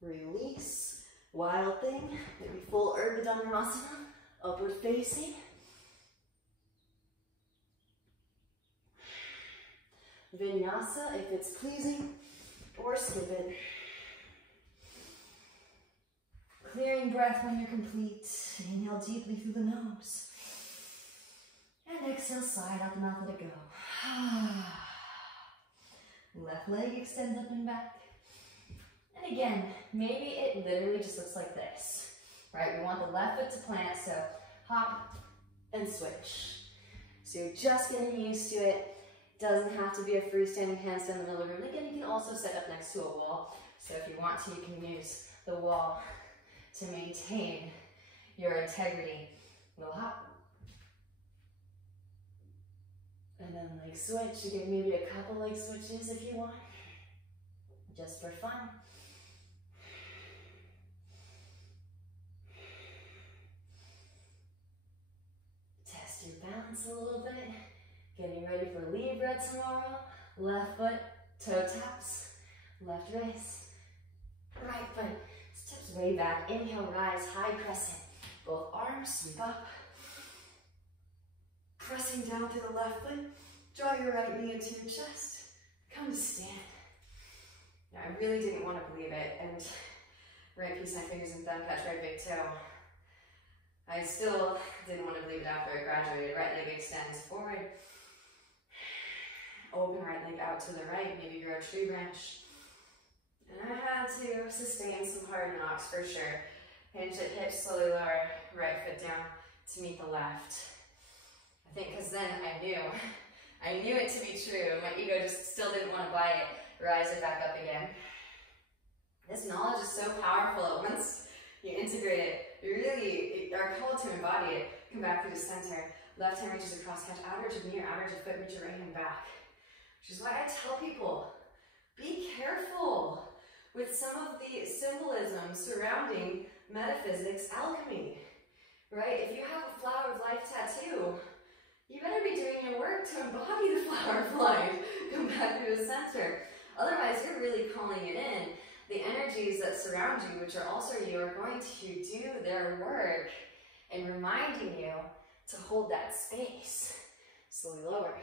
Release. Wild thing. Maybe full Urdhva Dhanurasana. Upward facing. Vinyasa if it's pleasing. Or skip it. Clearing breath when you're complete. Inhale deeply through the nose. And exhale, slide out the mouth, let it go. Left leg extends up and back. And again, maybe it literally just looks like this, right? We want the left foot to plant, so hop and switch. So you're just getting used to it. Doesn't have to be a freestanding handstand in the middle of the room. Again, you can also set up next to a wall. So if you want to, you can use the wall to maintain your integrity. Little hop. And then leg switch. You get maybe a couple leg switches if you want, just for fun. Test your balance a little bit. Getting ready for Libra tomorrow. Left foot, toe taps. Left wrist. Right foot steps way back. Inhale, rise, high crescent. Both arms sweep up. Pressing down through the left foot. Draw your right knee into your chest. Come to stand. Now, I really didn't want to believe it. And right piece my fingers and thumb, catch right big toe. I still didn't want to believe it after I graduated. Right leg extends forward. Open right leg out to the right. Maybe grow a tree branch. And I had to sustain some hard knocks for sure. Hinge at hips, slowly lower right foot down to meet the left. I think because then I knew it to be true. My ego just still didn't want to buy it. Rise it back up again. This knowledge is so powerful. Once you integrate it, you really are called to embody it. Come back through the center. Left hand reaches across, catch outer edge of knee or outer edge of foot, reach your right hand back. Which is why I tell people, be careful with some of the symbolism surrounding metaphysics alchemy, right? If you have a flower of life tattoo, you better be doing your work to embody the flower of life. Come back to the center. Otherwise, you're really calling it in. The energies that surround you, which are also you, are going to do their work and reminding you to hold that space. Slowly lower.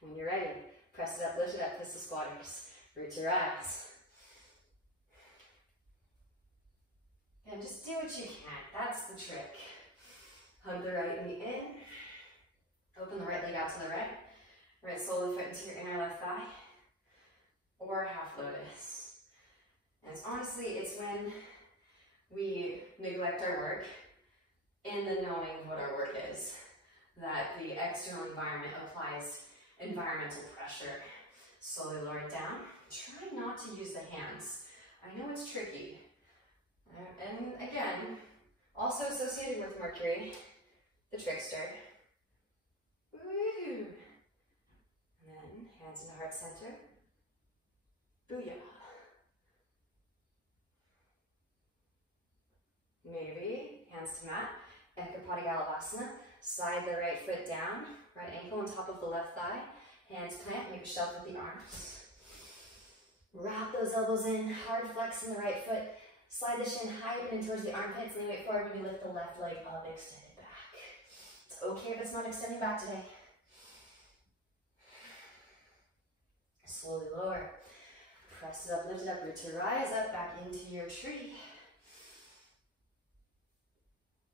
When you're ready, press it up, lift it up, pistol squatters. Root your eyes. And just do what you can. That's the trick. Hug the right knee in. Open the right leg out to the right. Right slowly foot into your inner left thigh. Or half lotus. And honestly, it's when we neglect our work in the knowing of what our work is that the external environment applies environmental pressure. Slowly lower it down. Try not to use the hands. I know it's tricky. And again, also associated with Mercury, the trickster. Woo! And then hands in the heart center. Booyah. Maybe hands to mat. Ekapadigalavasana. Slide the right foot down. Right ankle on top of the left thigh. Hands plant. Make a shelf with the arms. Wrap those elbows in. Hard flex in the right foot. Slide the shin high up and in towards the armpits. Lean weight forward when you lift the left leg up. Extend it back. It's okay if it's not extending back today. Slowly lower. Press it up, lift it up. Root to rise up back into your tree.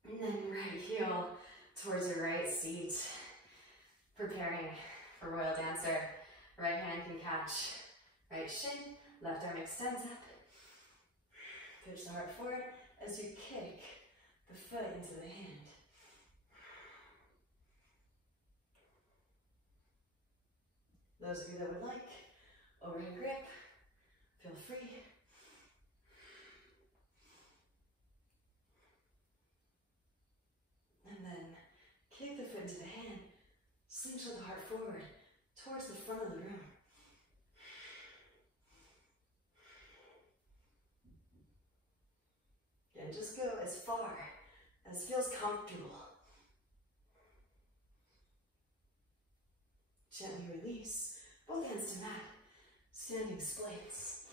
And then right heel towards your right seat. Preparing for Royal Dancer. Right hand can catch right shin. Left arm extends up. Push the heart forward as you kick the foot into the hand. Those of you that would like overhead grip, feel free. And then kick the foot into the hand. Slingshot the heart forward towards the front of the room. And just go as far as feels comfortable. Gently release, both hands to mat, standing splits.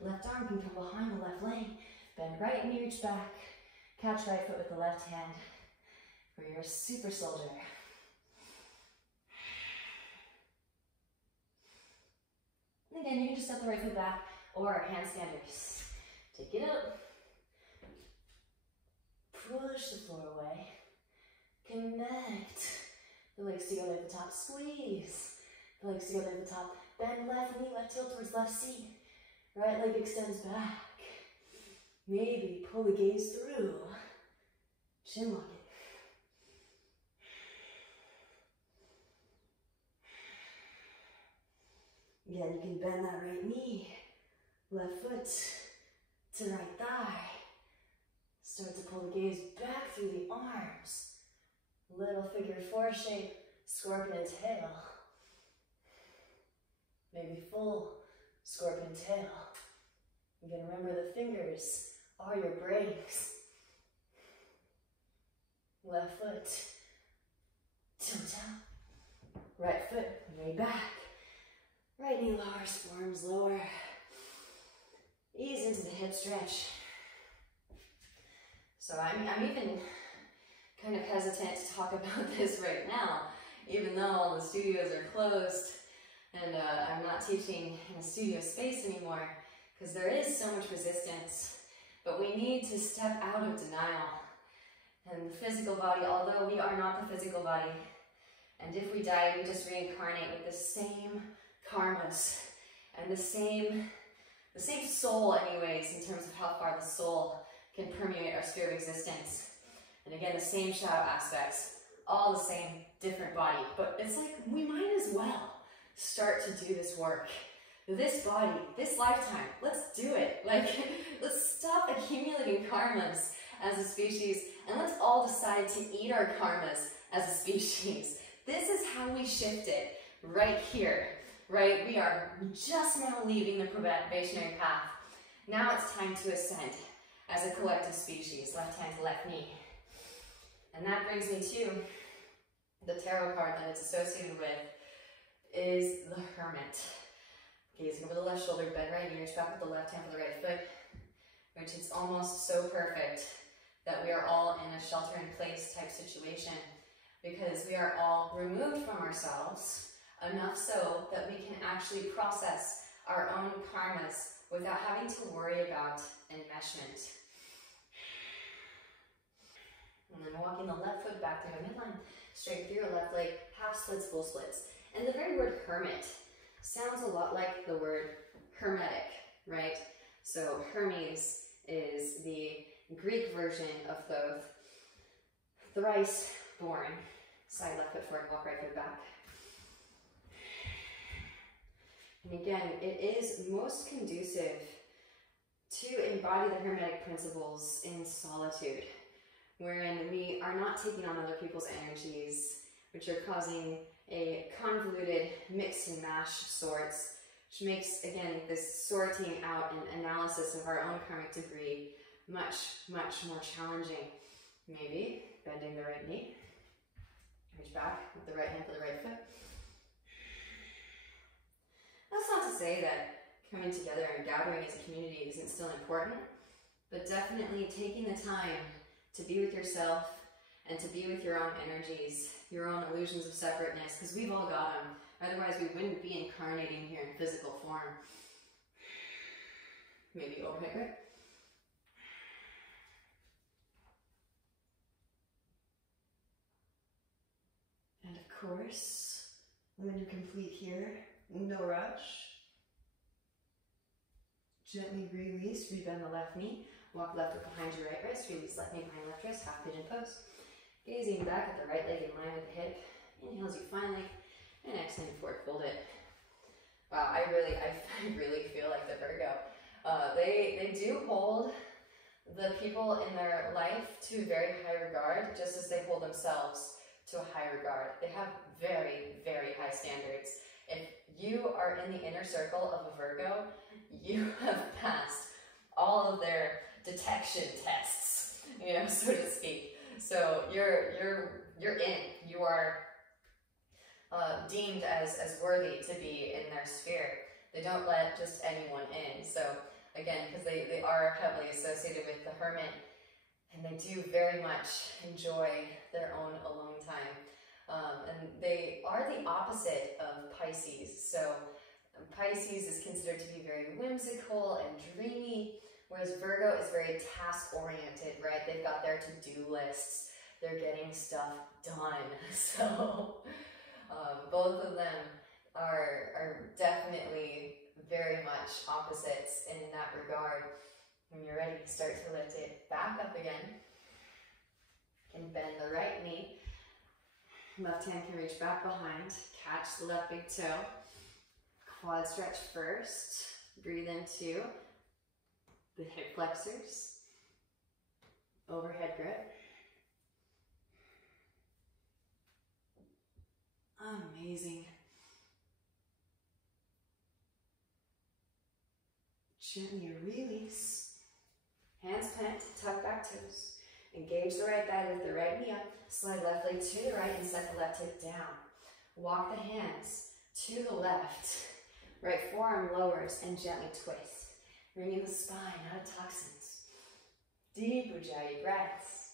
Left arm can come behind the left leg, bend right knee, reach back, catch right foot with the left hand for your super soldier. And again, you can just step the right foot back, or handstanders. Take it up. Push the floor away. Connect the legs together at the top. Squeeze the legs together at the top. Bend left knee, left heel towards left seat. Right leg extends back. Maybe pull the gaze through. Chin lock it. Again, you can bend that right knee. Left foot to right thigh. Start to pull the gaze back through the arms. Little figure four shape, scorpion tail. Maybe full scorpion tail. Again, remember the fingers are your brakes. Left foot, toe tap. Right foot, way back. Right knee lowers, forearms lower. Ease into the hip stretch. So I'm even kind of hesitant to talk about this right now, even though all the studios are closed and I'm not teaching in a studio space anymore because there is so much resistance. But we need to step out of denial. And the physical body, although we are not the physical body, and if we die, we just reincarnate with the same karmas and the same soul anyways, in terms of how far the soul can permeate our sphere of existence. And again, the same shadow aspects, all the same, different body. But it's like, we might as well start to do this work. This body, this lifetime, let's do it. Like, let's stop accumulating karmas as a species, and let's all decide to eat our karmas as a species. This is how we shift it, right here. right? We are just now leaving the probationary path. Now it's time to ascend as a collective species, left hand to left knee. And that brings me to the tarot card that it's associated with is the Hermit. Gazing over the left shoulder, bend right knee, reach back with the left hand for the right foot, which is almost so perfect that we are all in a shelter-in-place type situation because we are all removed from ourselves enough so that we can actually process our own karmas without having to worry about enmeshment. And then walking the left foot back through a midline, straight through your left leg, half splits, full splits. And the very word hermit sounds a lot like the word hermetic, right? So Hermes is the Greek version of both thrice born. Side left foot forward, walk right foot back. And again, it is most conducive to embody the Hermetic Principles in solitude, wherein we are not taking on other people's energies, which are causing a convoluted mix and mash sorts, which makes, again, this sorting out and analysis of our own karmic debris much, much more challenging. Maybe bending the right knee, reach back with the right hand for the right foot. That's not to say that coming together and gathering as a community isn't still important, but definitely taking the time to be with yourself and to be with your own energies, your own illusions of separateness, because we've all got them. Otherwise, we wouldn't be incarnating here in physical form. Maybe overhead grip. And of course, when you complete here, no rush. Gently release, rebend the left knee. Walk left foot behind your right wrist, release left knee behind left wrist, half pigeon pose. Gazing back at the right leg in line with the hip. Inhale as you find leg, and exhale, forward fold it. Wow, I really feel like the Virgo. They do hold the people in their life to very high regard, just as they hold themselves to a high regard. They have very, very high standards. If you are in the inner circle of a Virgo, you have passed all of their detection tests, you know, so to speak. So you're in. You are deemed as worthy to be in their sphere. They don't let just anyone in. So again, because they are heavily associated with the Hermit, and they do very much enjoy their own alone time. And they are the opposite of Pisces. So Pisces is considered to be very whimsical and dreamy, whereas Virgo is very task-oriented, right? They've got their to-do lists. They're getting stuff done. So both of them are definitely very much opposites in that regard. When you're ready, start to lift it back up again. And bend the right knee. Left hand can reach back behind. Catch the left big toe. Quad stretch first. Breathe into the hip flexors. Overhead grip. Amazing. Gently release. Hands plant, tuck back toes. Engage the right thigh, lift the right knee up. Slide left leg to the right and set the left hip down. Walk the hands to the left. Right forearm lowers and gently twist. Bringing the spine out of toxins. Deep Ujjayi breaths.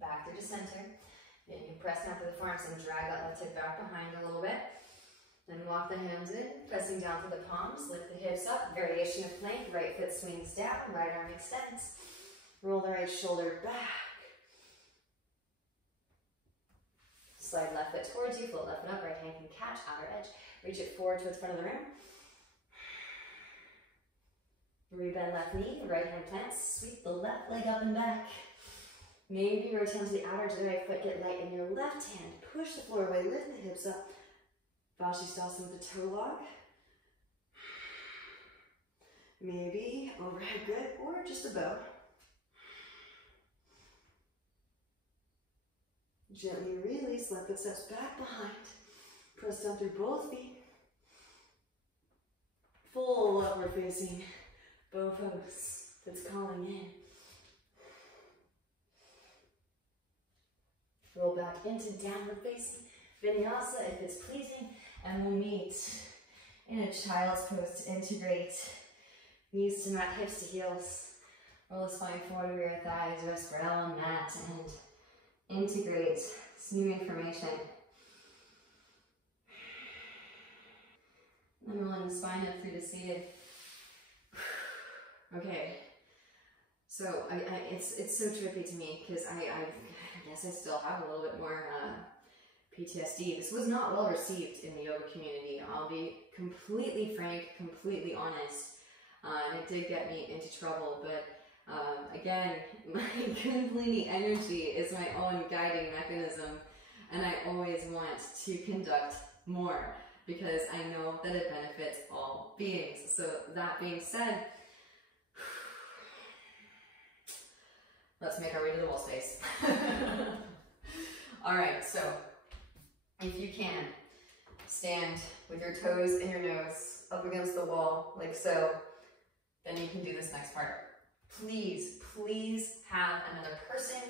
Back through to center. Then you can press down through the forearms and drag that left hip back behind a little bit. Then walk the hands in, pressing down through the palms, lift the hips up, variation of plank, right foot swings down, right arm extends. Roll the right shoulder back. Slide left foot towards you, float left foot up, right hand can catch, outer edge. Reach it forward towards front of the rim. Rebend left knee, right hand plants, sweep the left leg up and back. Maybe rotate onto the outer edge of the right foot, get light in your left hand, push the floor away, lift the hips up. Vashisthasana with the toe log. Maybe overhead grip or just a bow. Gently release, let the steps back behind. Press down through both feet. Full upward facing bow pose that's calling in. Roll back into downward facing vinyasa if it's pleasing, and we'll meet in a child's pose to integrate knees to mat, hips to heels. Roll the spine forward, rear thighs, rest spread out on mat, and integrate this new information. And rolling the spine up through the seated. Okay, so it's so trippy to me because I guess I still have a little bit more PTSD. This was not well received in the yoga community. I'll be completely frank, completely honest, and it did get me into trouble. But again, my Kundalini energy is my own guiding mechanism, and I always want to conduct more because I know that it benefits all beings. So that being said, let's make our way to the wall space. All right, so if you can, stand with your toes and your nose up against the wall, like so. Then you can do this next part. Please, please have another person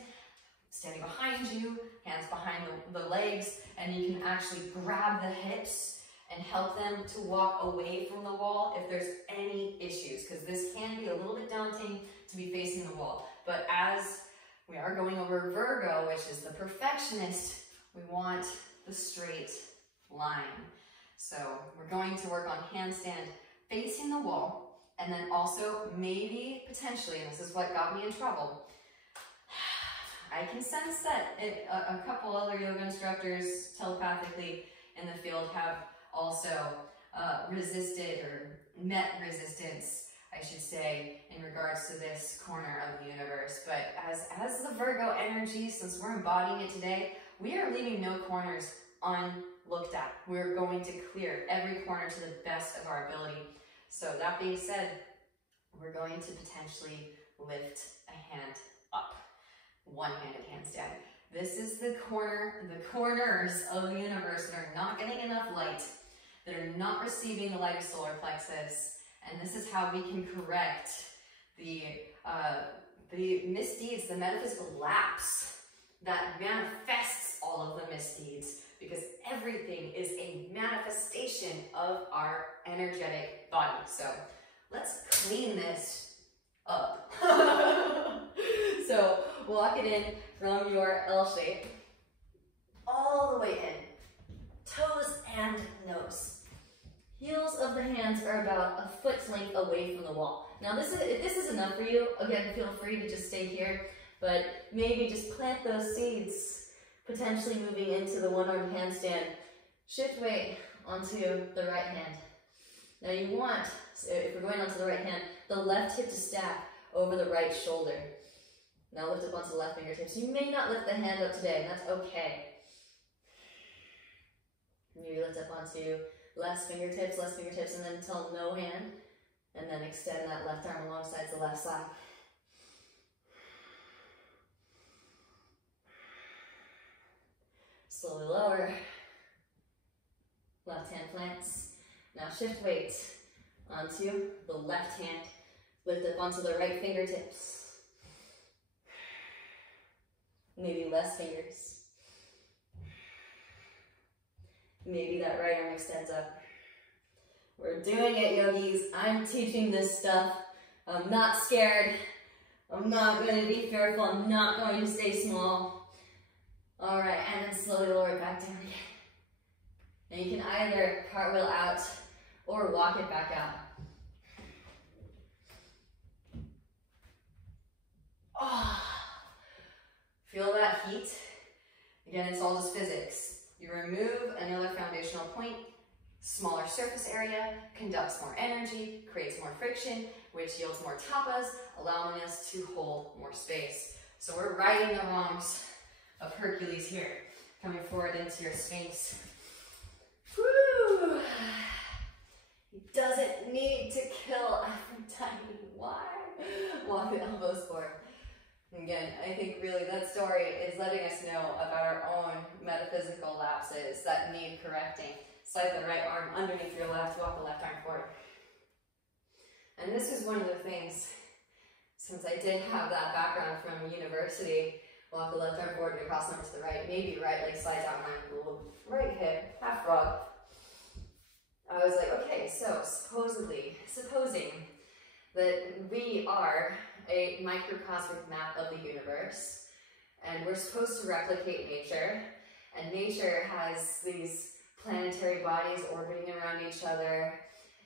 standing behind you, hands behind the legs, and you can actually grab the hips and help them to walk away from the wall if there's any issues, because this can be a little bit daunting to be facing the wall. But as we are going over Virgo, which is the perfectionist, we want the straight line. So we're going to work on handstand facing the wall, and then also maybe, potentially, and this is what got me in trouble, I can sense that a couple other yoga instructors telepathically in the field have also resisted or met resistance, I should say, in regards to this corner of the universe. But as the Virgo energy, since we're embodying it today, we are leaving no corners unlooked at. We're going to clear every corner to the best of our ability. So that being said, we're going to potentially lift a hand up. One-handed handstand. This is the corners of the universe that are not getting enough light, that are not receiving the light of solar plexus. And this is how we can correct the misdeeds, the metaphysical lapse that manifests all of the misdeeds, because everything is a manifestation of our energetic body. So let's clean this up. So walk it in from your L shape, all the way in, toes and nose. Heels of the hands are about a foot's length away from the wall. Now if this is enough for you, again, feel free to just stay here, but maybe just plant those seeds, potentially moving into the one-armed handstand. Shift weight onto the right hand. Now you want, if we're going onto the right hand, the left hip to stack over the right shoulder. Now lift up onto the left fingertips. You may not lift the hand up today, and that's okay. Maybe lift up onto left fingertips, and then until no hand, and then extend that left arm alongside the left side. Slowly lower. Left hand plants. Now shift weight onto the left hand. Lift up onto the right fingertips. Maybe less fingers. Maybe that right arm extends up. We're doing it, yogis. I'm teaching this stuff. I'm not scared. I'm not going to be fearful. I'm not going to stay small. All right, and then slowly lower it back down again. And you can either cartwheel out or walk it back out. Oh, feel that heat? Again, it's all just physics. You remove another foundational point, smaller surface area, conducts more energy, creates more friction, which yields more tapas, allowing us to hold more space. So we're righting the wrongs of Hercules here, coming forward into your Sphinx. Woo! He doesn't need to kill every time. Why? Walk the elbows forward. Again, I think really that story is letting us know about our own metaphysical lapses that need correcting. Slide the right arm underneath your left, walk the left arm forward. And this is one of the things, since I did have that background from university, walk the left arm forward and across the arm to the right, maybe right leg slides out my right hip, half frog. I was like, okay, so supposing that we are a microcosmic map of the universe, and we're supposed to replicate nature, and nature has these planetary bodies orbiting around each other,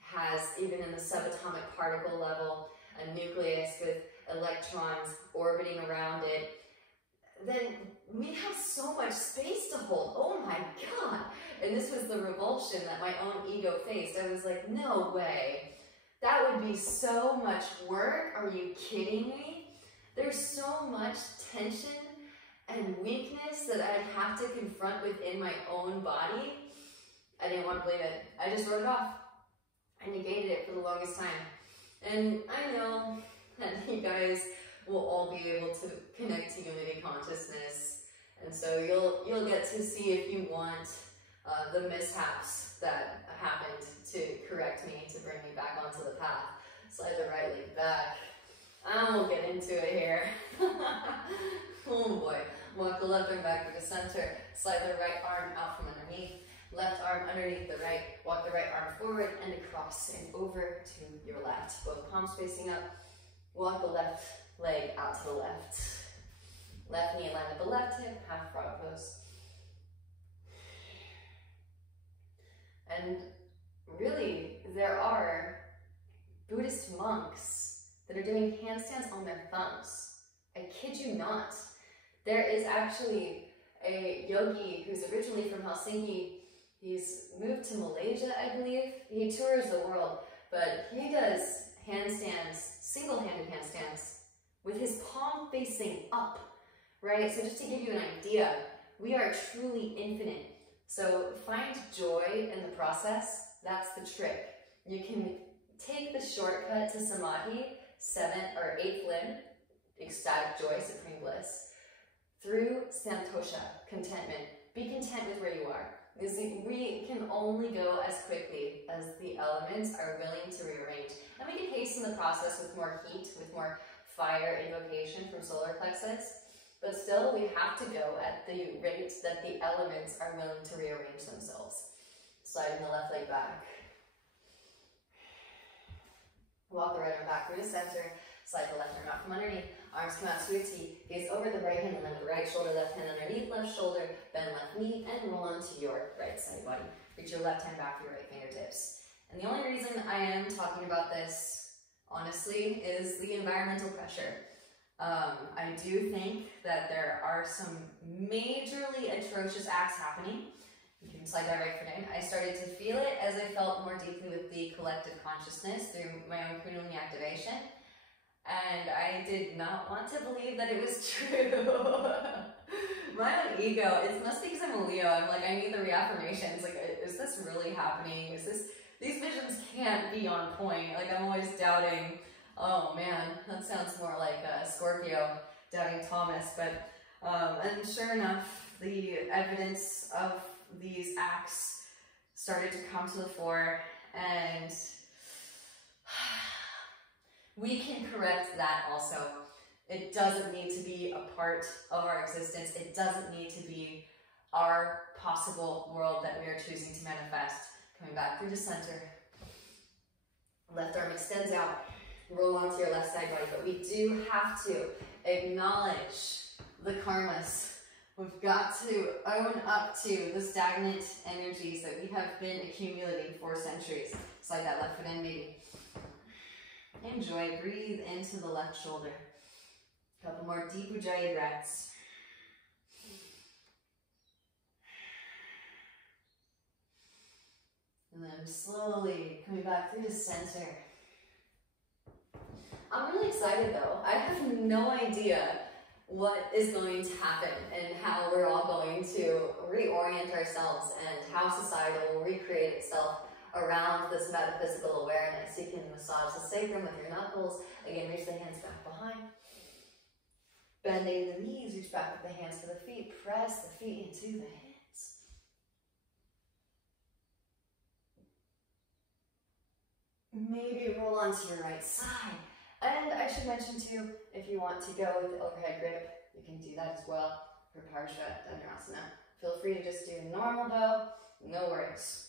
has, even in the subatomic particle level, a nucleus with electrons orbiting around it, then we have so much space to hold. Oh my God. And this was the revulsion that my own ego faced. I was like, no way. That would be so much work. Are you kidding me? There's so much tension and weakness that I'd have to confront within my own body. I didn't want to believe it. I just wrote it off. I negated it for the longest time. And I know that you guys will all be able to connect to unity consciousness. And so you'll get to see, if you want, the mishaps that happened to correct me, to bring me back onto the path. Slide the right leg back. I won't get into it here. Oh boy. Walk the left arm back to the center. Slide the right arm out from underneath. Left arm underneath the right. Walk the right arm forward and across and over to your left. Both palms facing up. Walk the left leg out to the left. Left knee in line with the left hip. Half frog pose. And really, there are Buddhist monks that are doing handstands on their thumbs. I kid you not. There is actually a yogi who's originally from Helsinki. He's moved to Malaysia, I believe. He tours the world, but he does handstands, single-handed handstands, with his palm facing up, right? So just to give you an idea, we are truly infinite. So find joy in the process. That's the trick. You can take the shortcut to Samadhi, 7th or 8th limb, ecstatic joy, supreme bliss, through santosha, contentment. Be content with where you are. Because we can only go as quickly as the elements are willing to rearrange. And we can hasten the process with more heat, with more fire invocation from solar plexus. But still, we have to go at the rate that the elements are willing to rearrange themselves. Sliding the left leg back. Walk the right arm back through the center. Slide the left arm out from underneath. Arms come out to a T. Gaze over the right hand, and then the right shoulder, left hand underneath left shoulder. Bend left knee and roll onto your right side body. Reach your left hand back to your right fingertips. And the only reason I am talking about this, honestly, is the environmental pressure. I do think that there are some majorly atrocious acts happening. You can slide that right foot in. I started to feel it as I felt more deeply with the collective consciousness through my own Kundalini activation. And I did not want to believe that it was true. My own ego, it must be because I'm a Leo. I'm like, I need the reaffirmations. Like, is this really happening? Is this, these visions can't be on point. Like, I'm always doubting. Oh man, that sounds more like Scorpio, doubting Thomas. But, and sure enough, the evidence of these acts started to come to the fore, and we can correct that also. It doesn't need to be a part of our existence. It doesn't need to be our possible world that we are choosing to manifest. Coming back through the center. Left arm extends out. Roll onto your left side body. But we do have to acknowledge the karmas. We've got to own up to the stagnant energies that we have been accumulating for centuries. Slide that left foot in, maybe. Enjoy. Breathe into the left shoulder. A couple more deep Ujjayi breaths. And then slowly coming back through the center. I'm really excited though. I have no idea what is going to happen and how we're all going to reorient ourselves and how society will recreate itself around this metaphysical awareness. You can massage the sacrum with your knuckles. Again, reach the hands back behind. Bending the knees, reach back with the hands to the feet. Press the feet into the hands. Maybe roll onto your right side. And I should mention too, if you want to go with the overhead grip, you can do that as well for Parsha Dhanurasana. Feel free to just do normal though, no worries.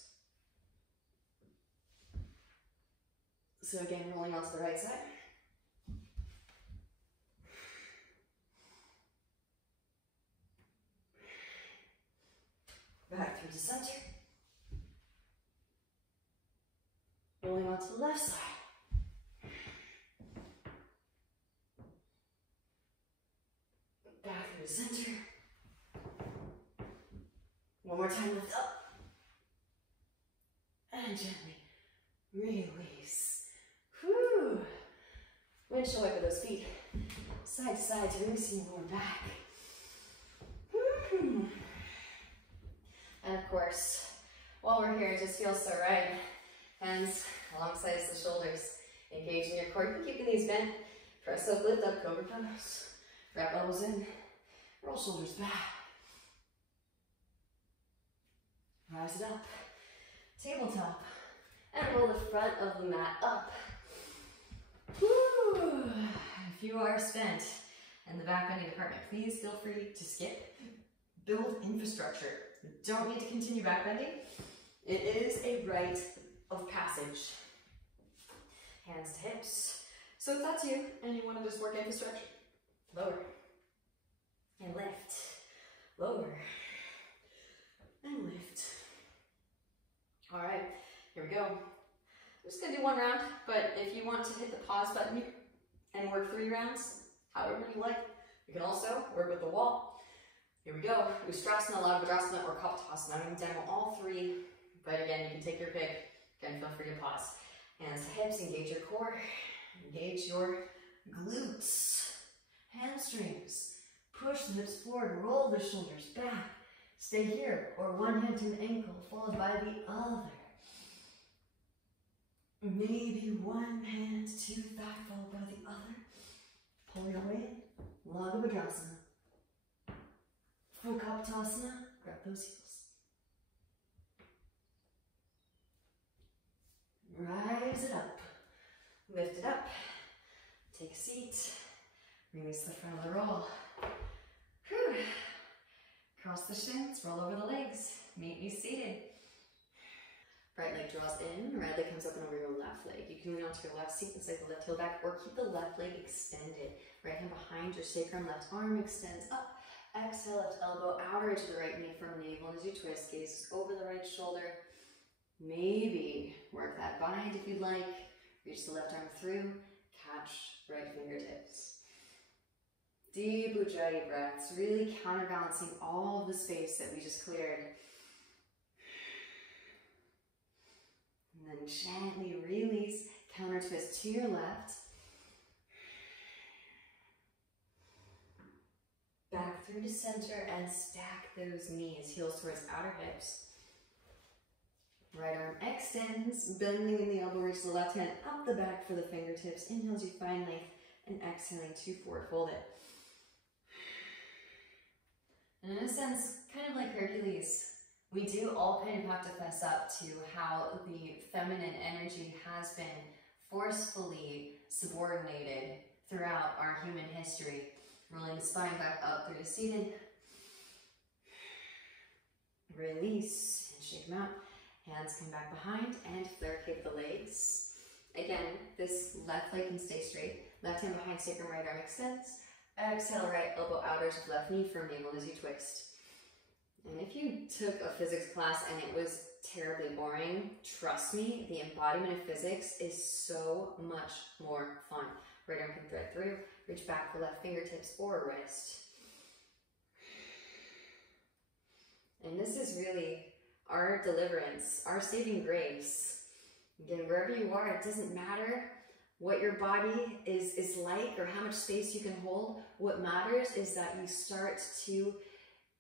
So again, rolling onto the right side. Back through to center. Rolling onto the left side. Back through to center. One more time, lift up. And gently release. Whew. Windshield wiper those feet. Side to side to releasing your lower back. Whew. And of course, while we're here, it just feels so right. Hands alongside the shoulders. Engaging your core. You can keep the knees bent. Press up, lift up, cobra pose. Wrap elbows in. Roll shoulders back. Rise it up. Tabletop. And roll the front of the mat up. Woo. If you are spent in the back bending department, please feel free to skip. Build infrastructure. You don't need to continue back bending. It is a rite of passage. Hands to hips. So if that's you and you want to just work infrastructure, lower and lift, lower and lift. All right, here we go. I'm just gonna do one round, but if you want to hit the pause button and work 3 rounds, however you like, you can also work with the wall. Here we go. Ustrasana, Lavabhadrasana, or Kapotasana. I'm going to demo all 3, but again, you can take your pick. Again, feel free to pause. Hands to hips, engage your core, engage your glutes, hamstrings. Push the hips forward, roll the shoulders back. Stay here, or one hand to an ankle, followed by the other. Maybe one hand to thigh, followed by the other. Pull your way in, Lavabhadrasana. For Kapotasana, grab those heels. Rise it up, lift it up, take a seat, release the front of the roll. Whew. Cross the shins, roll over the legs, meet me seated. Right leg draws in, right leg comes up and over your left leg. You can lean onto your left seat and slide the left heel back, or keep the left leg extended. Right hand behind your sacrum, left arm extends up. Exhale, left elbow outer edge of the right knee from navel, and as you twist, gaze over the right shoulder. Maybe work that bind if you'd like. Reach the left arm through, catch right fingertips. Deep Ujjayi breaths, really counterbalancing all of the space that we just cleared. And then gently release, counter twist to your left. Back through to center and stack those knees, heels towards outer hips. Right arm extends, bending in the elbow, reach the left hand up the back for the fingertips. Inhale as you find length, and exhaling to forward fold it. And in a sense, kind of like Hercules, we do all kind of have to fess up to how the feminine energy has been forcefully subordinated throughout our human history. Rolling the spine back up through to seated. Release and shake them out. Hands come back behind and flarecate the legs. Again, this left leg can stay straight. Left hand behind sacrum, right arm extends. Exhale, right elbow out edge of left knee from navel as you twist. And if you took a physics class and it was terribly boring, trust me, the embodiment of physics is so much more fun. Right arm can thread through, reach back for left fingertips or wrist. And this is really our deliverance, our saving grace. Again, wherever you are, it doesn't matter what your body is like or how much space you can hold. What matters is that you start to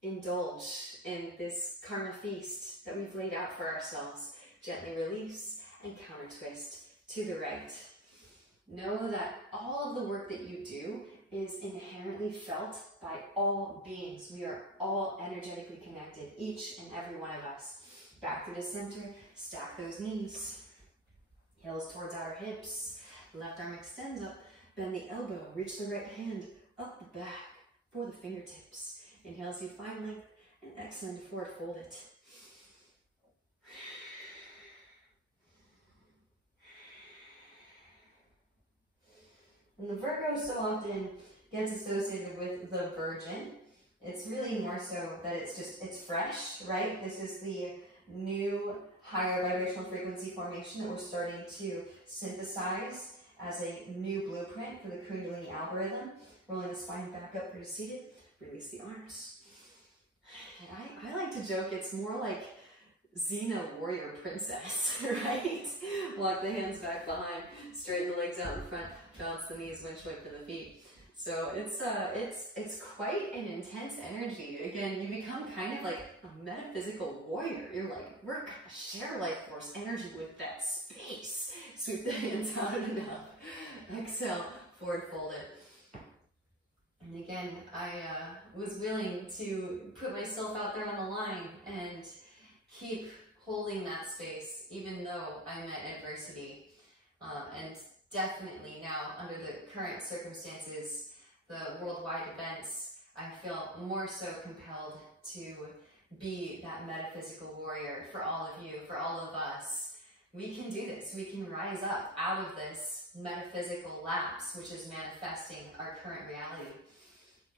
indulge in this karma feast that we've laid out for ourselves. Gently release and counter twist to the right. Know that all of the work that you do is inherently felt by all beings. We are all energetically connected, each and every one of us. Back to the center, stack those knees. Heels towards our hips. Left arm extends up, bend the elbow, reach the right hand up the back for the fingertips. Inhale as you find length, and exhale to forward fold it. And the Virgo so often gets associated with the Virgin. It's really more so that it's fresh, right? This is the new higher vibrational frequency formation that we're starting to synthesize as a new blueprint for the Kundalini algorithm. Rolling the spine back up for your seated, release the arms. And I like to joke it's more like Xena warrior princess, right? Walk the hands back behind, straighten the legs out in front, balance the knees, windsweep to the feet. So it's quite an intense energy. Again, you become kind of like a metaphysical warrior. You're like, we're gonna share life force energy with that space. Sweep the hands out and up. Exhale, forward fold it. And again, I was willing to put myself out there on the line and keep holding that space, even though I met adversity. And definitely now, under the current circumstances, the worldwide events, I feel more so compelled to be that metaphysical warrior for all of you, for all of us. We can do this. We can rise up out of this metaphysical lapse, which is manifesting our current reality.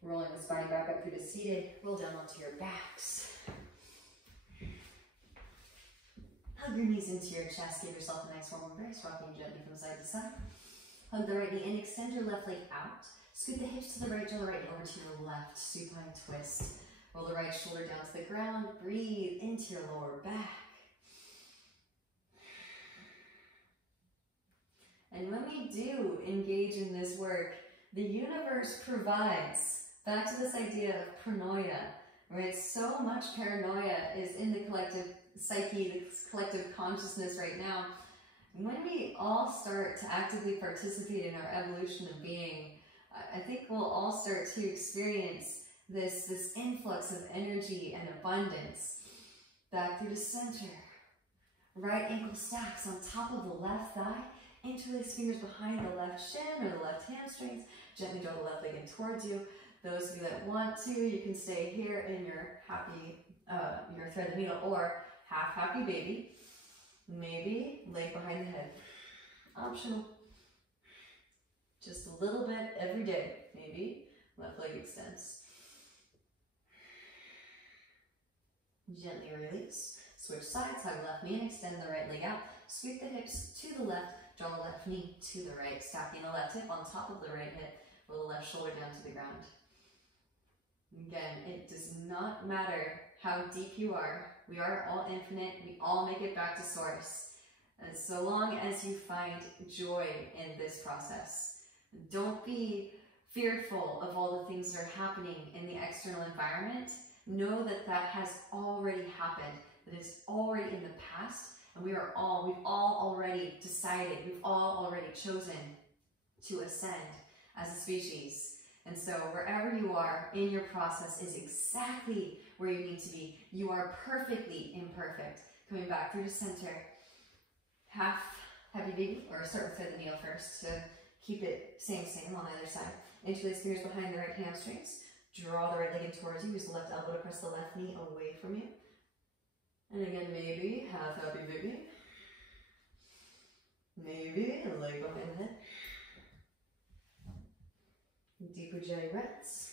Rolling the spine back up through the seated, roll down onto your backs. Hug your knees into your chest, give yourself a nice warm embrace, rocking gently from side to side. Hug the right knee in, extend your left leg out. Scoot the hips to the right, draw the right over to your left, supine twist. Roll the right shoulder down to the ground, breathe into your lower back. And when we do engage in this work, the universe provides. Back to this idea of paranoia, right? So much paranoia is in the collective psyche, the collective consciousness right now. When we all start to actively participate in our evolution of being, I think we'll all start to experience this influx of energy and abundance. Back through the center. Right ankle stacks on top of the left thigh. Interlace fingers behind the left shin or the left hamstrings. Gently draw the left leg in towards you. Those of you that want to, you can stay here in your happy, your thread the needle, or half happy baby. Maybe leg behind the head. Optional. Just a little bit every day. Maybe left leg extends. Gently release. Switch sides, hug left knee and extend the right leg out. Sweep the hips to the left, draw the left knee to the right, stacking the left hip on top of the right hip, roll the left shoulder down to the ground. Again, it does not matter how deep you are. We are all infinite. We all make it back to source. And so long as you find joy in this process, don't be fearful of all the things that are happening in the external environment. Know that that has already happened, that it's already in the past, and we've all already decided, we've all already chosen to ascend as a species. And so wherever you are in your process is exactly where you need to be. You are perfectly imperfect. Coming back through the center. Half happy baby, or start with thread the needle first to keep it same on the other side. Interlace fingers behind the right hamstrings. Draw the right leg in towards you. Use the left elbow to press the left knee away from you. And again, maybe half happy baby. Maybe a leg behind the head. Deep Ujjayi breaths.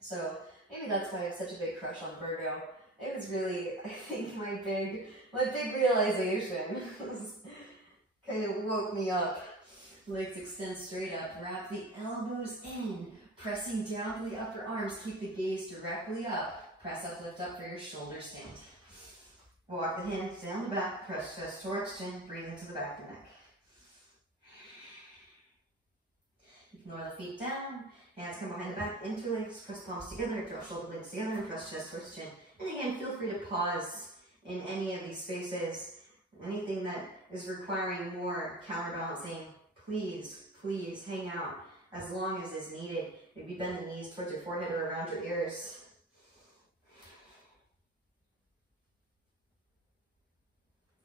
So maybe that's why I have such a big crush on Virgo. It was really, I think, my big realization kind of woke me up. Legs extend straight up. Wrap the elbows in, pressing down to the upper arms. Keep the gaze directly up. Press up, lift up for your shoulder stand. Walk the hands down the back. Press chest towards chin. Breathe into the back of the neck. Ignore the feet down. Hands come behind the back. Interlace. Press palms together. Draw shoulder blades together and press chest towards chin. And again, feel free to pause in any of these spaces. Anything that is requiring more counterbalancing, please, please hang out as long as is needed. Maybe bend the knees towards your forehead or around your ears.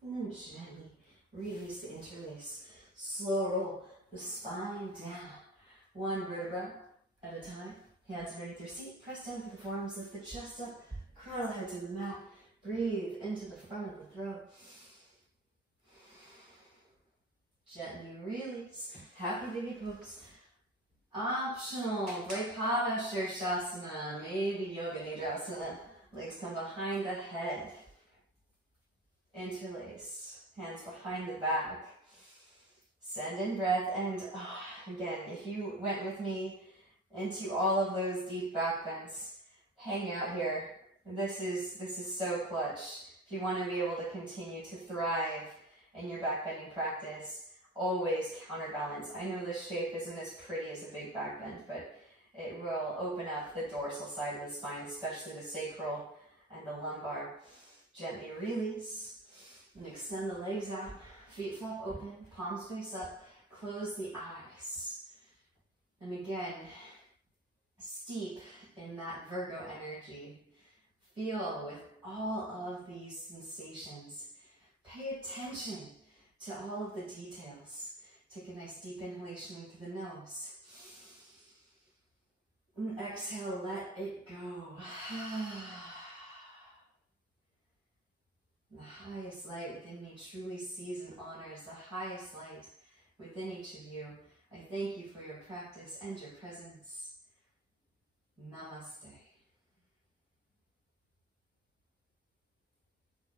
And then gently release the interlace. Slow roll the spine down. One vertebra at a time. Hands underneath your seat. Press down through the forearms. Lift the chest up. Cradle head to the mat. Breathe into the front of the throat. Gently release. Happy baby pose. Optional. Brahmpada Shirshasana. Maybe Yoga Nidrasana. Legs come behind the head. Interlace. Hands behind the back. Send in breath. And again, if you went with me into all of those deep back bends, hang out here. This is so clutch. If you want to be able to continue to thrive in your back bending practice, always counterbalance. I know this shape isn't as pretty as a big back bend, but it will open up the dorsal side of the spine, especially the sacral and the lumbar. Gently release and extend the legs out. Feet flop open, palms face up. Close the eyes. And again, steep in that Virgo energy. Feel with all of these sensations. Pay attention to all of the details. Take a nice deep inhalation through the nose. And exhale, let it go. The highest light within me truly sees and honors the highest light within each of you. I thank you for your practice and your presence. Namaste.